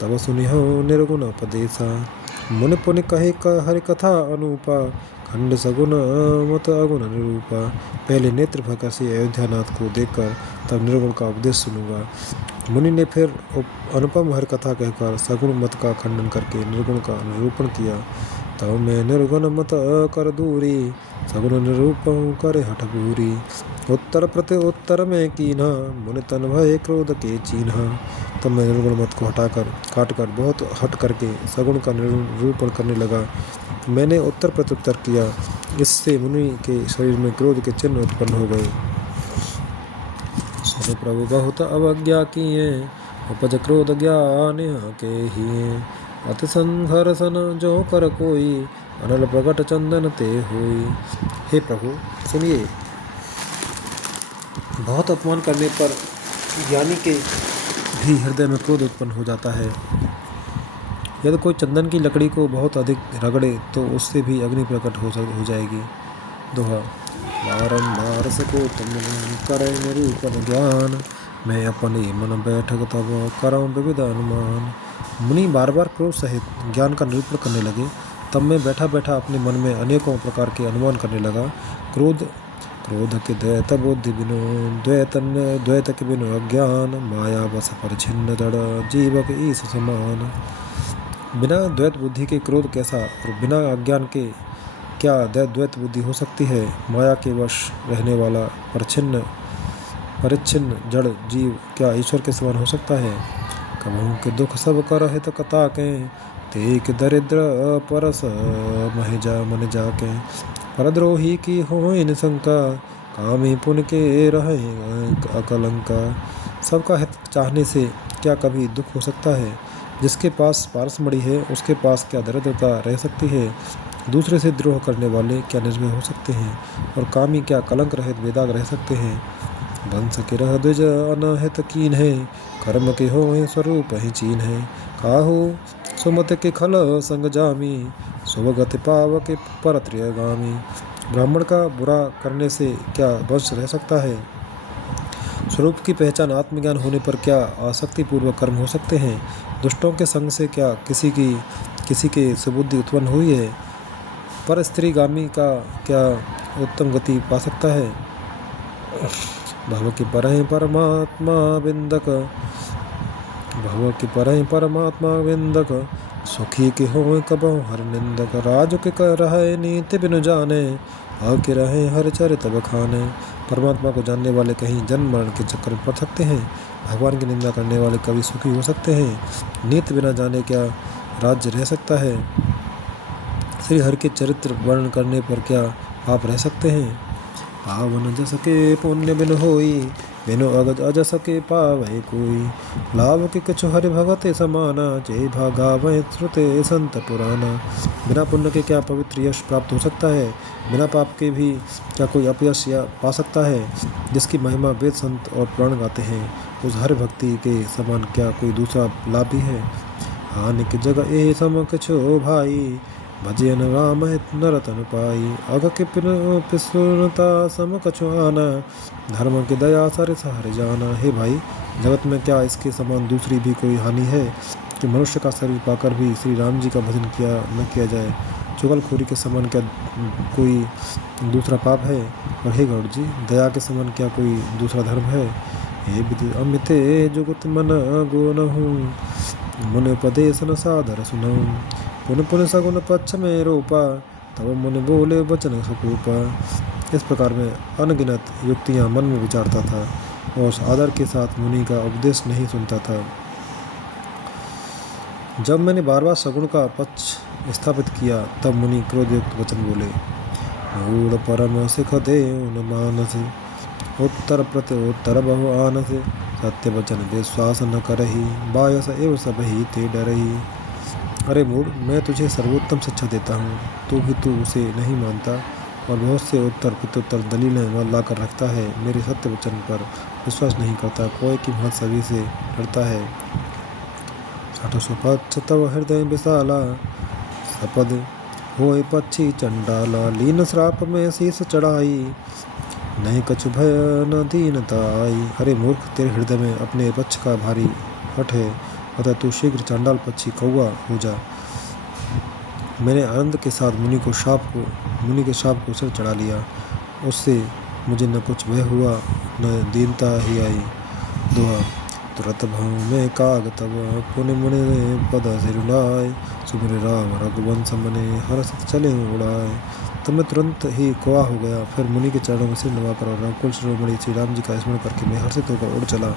तब सुनिहो निर्गुण उपदेशा। मुनि पुनि कहे हरि कथा अनूपा खंड सगुण मत अगुण निरूपा। पहले नेत्र भकर से अयोध्यानाथ को देखकर तब निर्गुण का उपदेश सुनूंगा। मुनि ने फिर अनुपम हरि कथा कहकर सगुण मत का खंडन करके निर्गुण का निरूपण किया। तब मैं निर्गुण मत कर दूरी सगुण निरूपण करे हठ पूरी। उत्तर प्रति उत्तर में कीन्हा मुनि तन भय क्रोध के चीन्हा। तब मैं निर्गुण मत को काटकर बहुत हट करके सगुण का निरूपण करने लगा। मैंने उत्तर प्रत्युत्तर किया, इससे मुनि के शरीर में क्रोध के चिन्ह उत्पन्न हो गए। सुन प्रभु बहुत अवज्ञा किए उपज क्रोध ज्ञान के ही। अति संघर्षण जो कर कोई अनल प्रगट चंदन ते होई। हे प्रभु सुनिए, बहुत अपमान करने पर ज्ञानी के भी हृदय में क्रोध उत्पन्न हो जाता है। यदि कोई चंदन की लकड़ी को बहुत अधिक रगड़े तो उससे भी अग्नि प्रकट हो जाएगी। दोहा। बारंबार सको तुम करे निरूपण ज्ञान मैं अपने मन बैठक तब करऊं विविध अनुमान। मुनि बार बार क्रोध सहित ज्ञान का निरूपण करने लगे। तब मैं बैठा बैठा अपने मन में अनेकों प्रकार के अनुमान करने लगा। क्रोध के द्वैत बुद्धि बिनु द्वैत के बिनु अज्ञान माया बस पर छिन्न जड़ जीवक ईश समान। बिना द्वैत बुद्धि के क्रोध कैसा और बिना अज्ञान के क्या द्वैत बुद्धि हो सकती है। माया के वश रहने वाला परिच्छिन्न जड़ जीव क्या ईश्वर के समान हो सकता है। कबहू के दुख सब कर हित कथा के तेक दरिद्र परस मन जाके। परद्रोही की हो इन शंका कामी पुण्य के रहे अकलंका। सबका हित चाहने से क्या कभी दुख हो सकता है। जिसके पास पारस मणि है उसके पास क्या दरिद्रता रह सकती है। दूसरे से द्रोह करने वाले क्या निर्भय हो सकते हैं और कामी क्या कलंक रहित वेदाग रह सकते हैं। वंश के रह द्विज अनहित कीन है कर्म के हो स्वरूप ही चीन है। काहू सुमत के खल संग जामी सुभगति पाव के परत्रियगामी। ब्राह्मण का बुरा करने से क्या वंश रह सकता है। स्वरूप की पहचान आत्मज्ञान होने पर क्या आसक्ति पूर्वक कर्म हो सकते हैं। दुष्टों के संग से क्या किसी के सुबुद्धि उत्पन्न हुई है। पर स्त्रीगामी का क्या उत्तम गति पा सकता है। भव की परहि परमात्मा विंदक सुखी के हो कबहु हर निंदक, राज के कर रहे नीति बिनु जाने, आके रहे हर चरित बखाने। परमात्मा को जानने वाले कहीं जन्म मरण के चक्कर में पड़ सकते हैं, भगवान की निंदा करने वाले कभी सुखी हो सकते हैं। नीति बिना जाने क्या राज्य रह सकता है? श्री हरि के चरित्र वर्णन करने पर क्या पाप रह सकते हैं? पावन जस के पुण्य बिन होई, बिनु अगज अजस के पावै कोई। लाभ के कछु हरि भगत समाना, जय भागावै श्रुते संत पुराना। बिना पुण्य के क्या पवित्र यश प्राप्त हो सकता है? बिना पाप के भी क्या कोई अपयश या पा सकता है? जिसकी महिमा वेद संत और पुराण गाते हैं, उस हरि भक्ति के समान क्या कोई दूसरा लाभ भी है? हानि के जग ए सम कछु भाई, भजन राम नरतन पाई। अग के पिसुनता सम कछु आना, धर्म की दया सर सहर जाना। हे भाई, जगत में क्या इसके समान दूसरी भी कोई हानि है कि मनुष्य का शरीर पाकर भी श्री राम जी का भजन किया न किया जाए? चुगलखोरी के समान क्या कोई दूसरा पाप है? और हे गौड़ जी, दया के समान क्या कोई दूसरा धर्म है? हे विधि अमिते जुगत मन गुणहु, मुनि उपदेश न सादर सुनऊं। पुन पुन सगुन पक्ष में रोपा, तब मुनि बोले वचन सुकूपा। इस प्रकार में अनगिनत युक्तियाँ मन में विचारता था और आदर के साथ मुनि का उपदेश नहीं सुनता था। जब मैंने बार बार सगुण का पक्ष स्थापित किया, तब मुनि क्रोधयुक्त वचन बोले। मूढ़ परम सिख दे मानस, उत्तर प्रति उत्तर बहु आनस। सत्य वचन विश्वास न करही, बायस एवं सब ही ते डरही। अरे मूढ़, मैं तुझे सर्वोत्तम शिक्षा देता हूँ, तो भी तू उसे नहीं मानता और बहुत से उत्तर प्रत्युत्तर दलीलें ला कर रखता है। मेरे सत्य वचन पर विश्वास नहीं करता, कोई की भांति सभी से डरता है। सठसुपच्छ तव हृदय विशाला, सपद होए पक्षी चंडाला। लीन श्राप में शीस चढ़ाई, नहीं कछु भय न दीनता आई। अरे मूर्ख, तेरे हृदय में अपने पक्ष का भारी हठ है, अतः तू शीघ्र चांडाल पक्षी कौवा हो जा। मैंने आनंद के साथ मुनि के शाप को सिर चढ़ा लिया। उससे मुझे न कुछ भय हुआ न दीनता ही आई। दोहा। तुरत भव में काग तब, पुनि मुनि पद सिरुलाय। सुमिर राम रघुवंश मने, हर्षित चले उड़ाए। तब मैं तुरंत ही कोआ हो गया। फिर मुनि के चरणों में सिर नवाकर और रघुकुल शिरोमणि श्री राम जी का स्मरण करके मैं हर्षित होकर उड़ चला।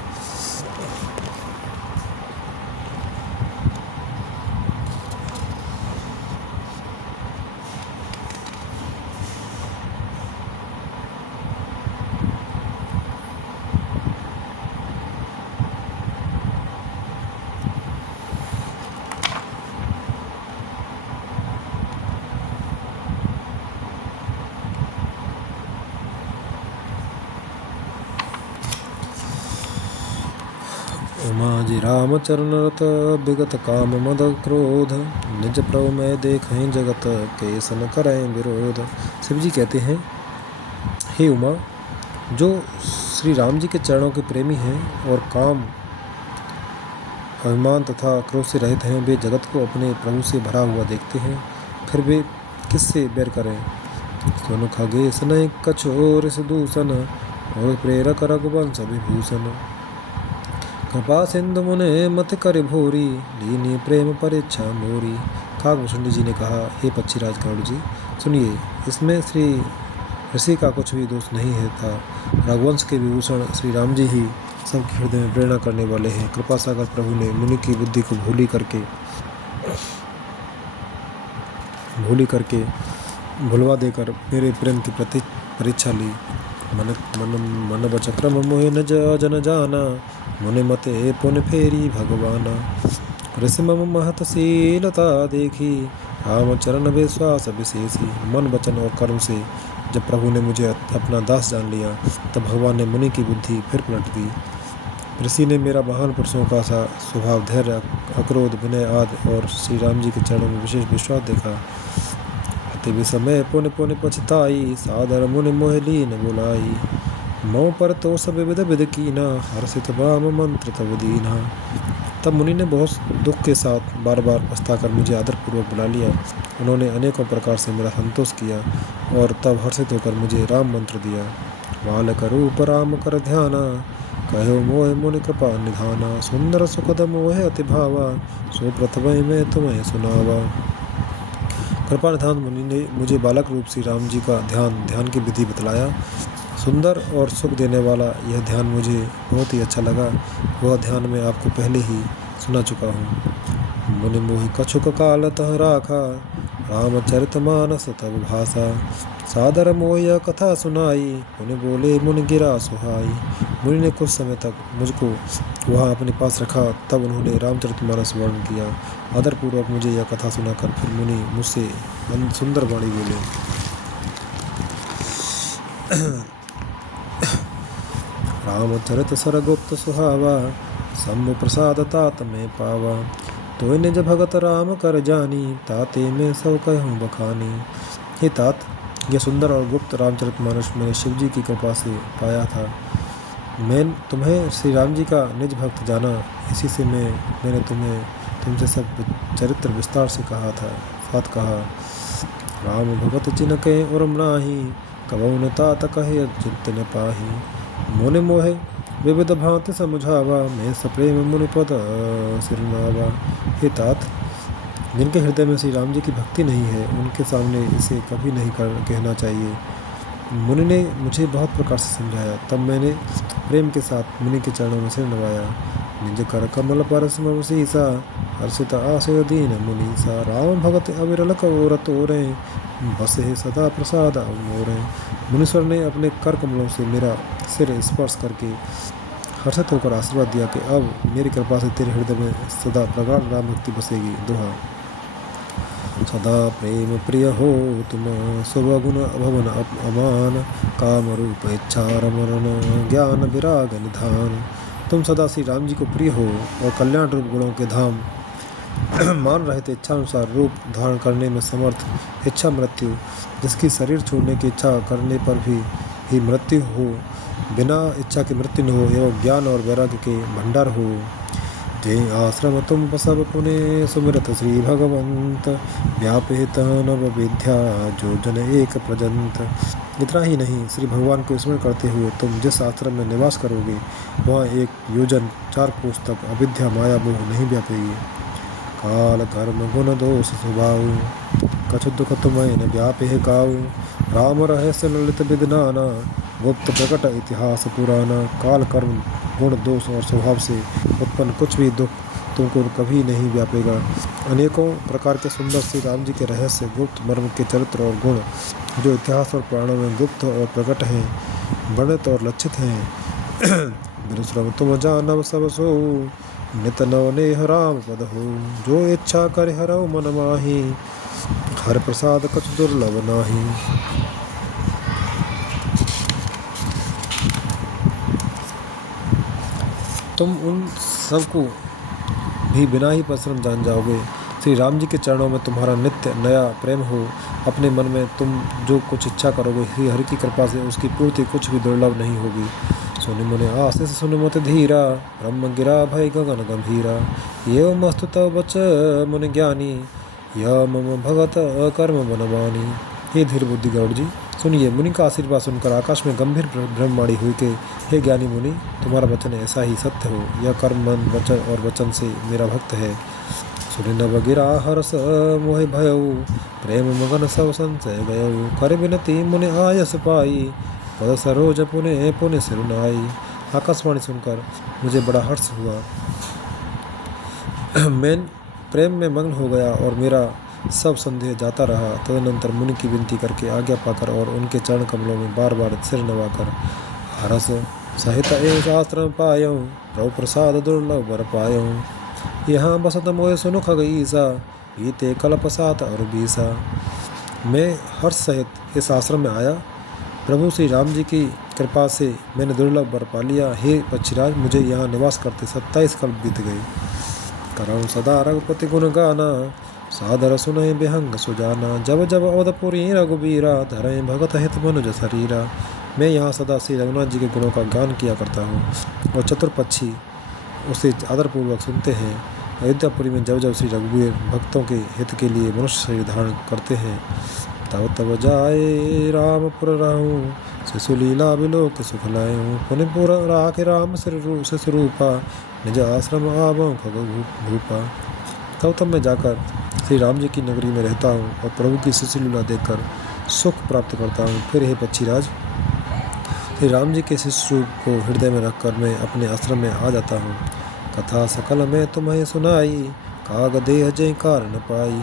उमाजी राम चरण रत, विगत काम मद क्रोध। निज प्रभु में देखें जगत, केसन करें विरोध। शिव जी कहते हैं, हे उमा, जो श्री राम जी के चरणों के प्रेमी हैं और काम अभिमान तथा क्रोध से रहित हैं, वे जगत को अपने प्रभु से भरा हुआ देखते हैं, फिर वे किससे बैर करें? सोनु खगेश नहीं कछोर से दूषण, और प्रेरक रघुवंश विभूषण। कृपा सिंधु मुने मत कर भोरी, लीनी प्रेम परीक्षा मोरी। काकभूषण जी ने कहा, हे पक्षीराज गरुड़ जी, सुनिए, इसमें श्री ऋषि का कुछ भी दोष नहीं है था। रघुवंश के विभूषण श्री राम जी ही सबके हृदय में प्रेरणा करने वाले हैं। कृपा सागर प्रभु ने मुनि की बुद्धि को भुलवा देकर मेरे प्रेम की परीक्षा ली। मन बचक्रम मोहि न जन जाना, मुनि मते पुन फेरी भगवाना। ऋषि मम महतशीलता देखी, राम चरण विश्वास विशेषी। मन वचन और कर्म से जब प्रभु ने मुझे अपना दास जान लिया, तब भगवान ने मुनि की बुद्धि फिर पलट दी। ऋषि ने मेरा महान पुरुषों का सा स्वभाव, धैर्य, अक्रोध, विनय आदि और श्री राम जी के चरणों में विशेष विश्वास देखा। अति समय पुन पुन पछताई, सादर मुनि मोह लीन बुलाई। मौ पर तो सब विविध विध कीना, हर्षित राम मंत्र तब दीना। तब मुनि ने बहुत दुख के साथ बार बार पछताकर मुझे आदरपूर्वक बुला लिया। उन्होंने अनेकों प्रकार से मेरा संतोष किया और तब हर्षित होकर मुझे राम मंत्र दिया। बालक रूप राम कर ध्याना, कहो मोह मुनि कृपा निधाना, सुंदर सुखद मोह अति भावा, सो प्रथम मैं तुम्हें सुनावा। कृपा निधान मुनि ने मुझे बालक रूप श्री राम जी का ध्यान की विधि बतलाया। सुंदर और सुख देने वाला यह ध्यान मुझे बहुत ही अच्छा लगा। वह ध्यान मैं आपको पहले ही सुना चुका हूँ। मुनि मोहि कछुक काल तह राखा, रामचरित मानस तब भाषा, सादर मोह कथा सुनाई, मुनि बोले मुनि गिरा सुहाई। मुनि ने कुछ समय तक मुझको वहाँ अपने पास रखा, तब उन्होंने रामचरितमानस वर्णन किया। आदरपूर्वक मुझे यह कथा सुनाकर फिर मुनि मुझसे सुंदर वाणी बोले। रामचरित सरगुप्त सुहावा, शंभु प्रसाद तात में पावा, तो निज भगत राम कर जानी, ताते में सब कहूँ बखानी। हे तात, यह सुंदर और गुप्त रामचरितमानस मैंने शिव जी की कृपा से पाया था। मैं तुम्हें श्री राम जी का निज भक्त जाना, इसी से मैंने तुमसे सब चरित्र विस्तार से कहा। राम भगत जिनके उर्म नाही, कबहु न तात कहे चित्त न पाही। मुनि मोहे विविध भांति समुझावा, मैं सप्रेम मुनि पद सिरनावा। हे तात, जिनके हृदय में श्री राम जी की भक्ति नहीं है, उनके सामने इसे कभी नहीं कहना चाहिए। मुनि ने मुझे बहुत प्रकार से समझाया, तब मैंने प्रेम के साथ मुनि के चरणों में सिर नवाया। निज कर कमल पर शीसा, हर्षित आशय दीन मुनीसा। राम भगत अविरल कौर तोरे, बस हे सदा प्रसाद मोरे। मुनीश्वर ने अपने कर कमलों से मेरा सिर स्पर्श करके हर्षित होकर आशीर्वाद दिया कि अब मेरी कृपा से तेरे हृदय में सदा प्रगाढ़ राम भक्ति बसेगी। दोहा। सदा प्रेम प्रिय हो तुम, सुभगुण भवन अमान, काम रूप इच्छा रमन, ज्ञान विराग निधान। तुम सदा श्री राम जी को प्रिय हो और कल्याण रूप गुणों के धाम मान रहे थे। इच्छानुसार रूप धारण करने में समर्थ, इच्छा मृत्यु, जिसकी शरीर छोड़ने की इच्छा करने पर भी ही मृत्यु हो, बिना इच्छा की मृत्यु न हो, एवं ज्ञान और वैराग्य के भंडार हो। जय आश्रम तुम सब पुने, सुमिरत श्री भगवंत, व्यापित नव विद्या जो जन एक प्रजंत। इतना ही नहीं, श्री भगवान को स्मरण करते हुए तुम जिस आश्रम में निवास करोगे, वहाँ 1 योजन 4 कोस तक अविद्या माया मोह नहीं व्यापेगी। काल कर्म गुण दोष स्वभाव, कछु दुख तुम्हें न व्यापे काऊ। राम रहस्य ललित विद्नाना, गुप्त प्रकट इतिहास पुराना। काल कर्म गुण दोष और स्वभाव से उत्पन्न कुछ भी दुख तुमको कभी नहीं व्यापेगा। अनेकों प्रकार के सुंदर श्री राम जी के रहस्य, गुप्त मर्म के चरित्र और गुण, जो इतिहास और पुराणों में गुप्त और प्रकट हैं, वर्णित और लक्षित हैं, बिनुश्रम तुम जानव सब सो, नित नव नेह राम पद हो। जो इच्छा कर हरौ मन माही, हर प्रसाद कछु दुर्लभ नाही। तुम उन सबको भी बिना ही परिश्रम जान जाओगे। श्री राम जी के चरणों में तुम्हारा नित्य नया प्रेम हो। अपने मन में तुम जो कुछ इच्छा करोगे, श्री हरि की कृपा से उसकी पूर्ति कुछ भी दुर्लभ नहीं होगी। सुनि मुनि आशीष सुन मत धीरा, ब्रह्म गिरा भय गगन गंभीरा। ये मस्तु तव बच मुनि ज्ञानी, यह मम भगत कर्म बनवानी। हे धीर बुद्धि गौड़ जी, सुनिए। मुनि का आशीर्वाद सुनकर आकाश में गंभीर ब्रह्मवाणी हुई कि हे ज्ञानी मुनि, तुम्हारा वचन ऐसा ही सत्य हो। यह कर्म मन वचन और वचन से मेरा भक्त है। सुनि नभ गिरा हर्ष मोहि भयऊ, प्रेम मगन सब संशय गयऊ। कर विनती मुनि आयस पाई, पद सरोज पुने पुनि सिरुनाई। आकाशवाणी सुनकर मुझे बड़ा हर्ष हुआ। मैं प्रेम में मग्न हो गया और मेरा सब संदेह जाता रहा। तदनंतर मुनि की विनती करके आज्ञा पाकर और उनके चरण कमलों में बार बार सिर नवाकर हरस सहित एक आश्रम पायऊँ, प्रभु प्रसाद दुर्लभ बर पायऊँ। यहाँ बसत मोय सुनु खगईसा, बीते कल्प 7 और 20। मैं हर्ष सहित इस आश्रम में आया। प्रभु श्री राम जी की कृपा से मैंने दुर्लभ बर पा लिया। हे पक्षीराज, मुझे यहाँ निवास करते 27 कल्प बीत गए। करऊँ सदा रघुपति गुण गाना, सादर सुनहि विहंग सुजाना। जब जब अवधपुरी रघुबीरा, धरय भगत हित मनुज शरीरा। मैं यहाँ सदा श्री रघुनाथ जी के गुणों का गान किया करता हूँ और चतुर पक्षी उसे आदरपूर्वक सुनते हैं। अयोध्यापुरी में जब जब श्री रघुवीर भक्तों के हित के लिए मनुष्य शरीर धारण करते हैं, तव तब जाए रामपुर रहूँ, शिशु लीला बिलोक सुख लायूँ। पुनिपुर राखे राम शिशु रूपा, निज आश्रम आवों खग भूपा। तब मैं जाकर श्री राम जी की नगरी में रहता हूँ और प्रभु की शिशु लीला देखकर सुख प्राप्त करता हूँ। फिर हे पक्षीराज, श्री राम जी के शिशु रूप को हृदय में रखकर मैं अपने आश्रम में आ जाता हूँ। कथा सकल मैं तुम्हें सुनाई, काग देह जय कारण पाई।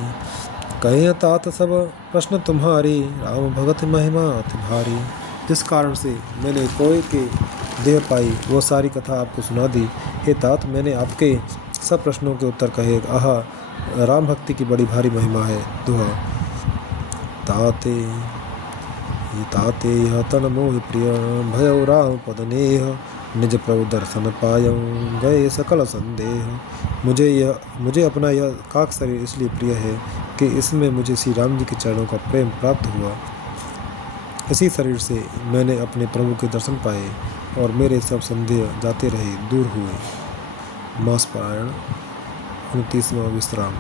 कहे तात सब प्रश्न तुम्हारी, राम भगत महिमा अति भारी। जिस कारण से मैंने कोय के देह पाई वो सारी कथा आपको सुना दी। हे तात, मैंने आपके सब प्रश्नों के उत्तर कहे। आहा, राम भक्ति की बड़ी भारी महिमा है। दुहा। ताते यह तन मोह प्रिय, भयो राम पद नेह। निज प्रभु दर्शन पायऊँ, गए सकल संदेह। मुझे अपना यह काक शरीर इसलिए प्रिय है कि इसमें मुझे श्री राम जी के चरणों का प्रेम प्राप्त हुआ। इसी शरीर से मैंने अपने प्रभु के दर्शन पाए और मेरे सब संदेह जाते रहे, दूर हुए। मास पारायण 29वां विश्राम।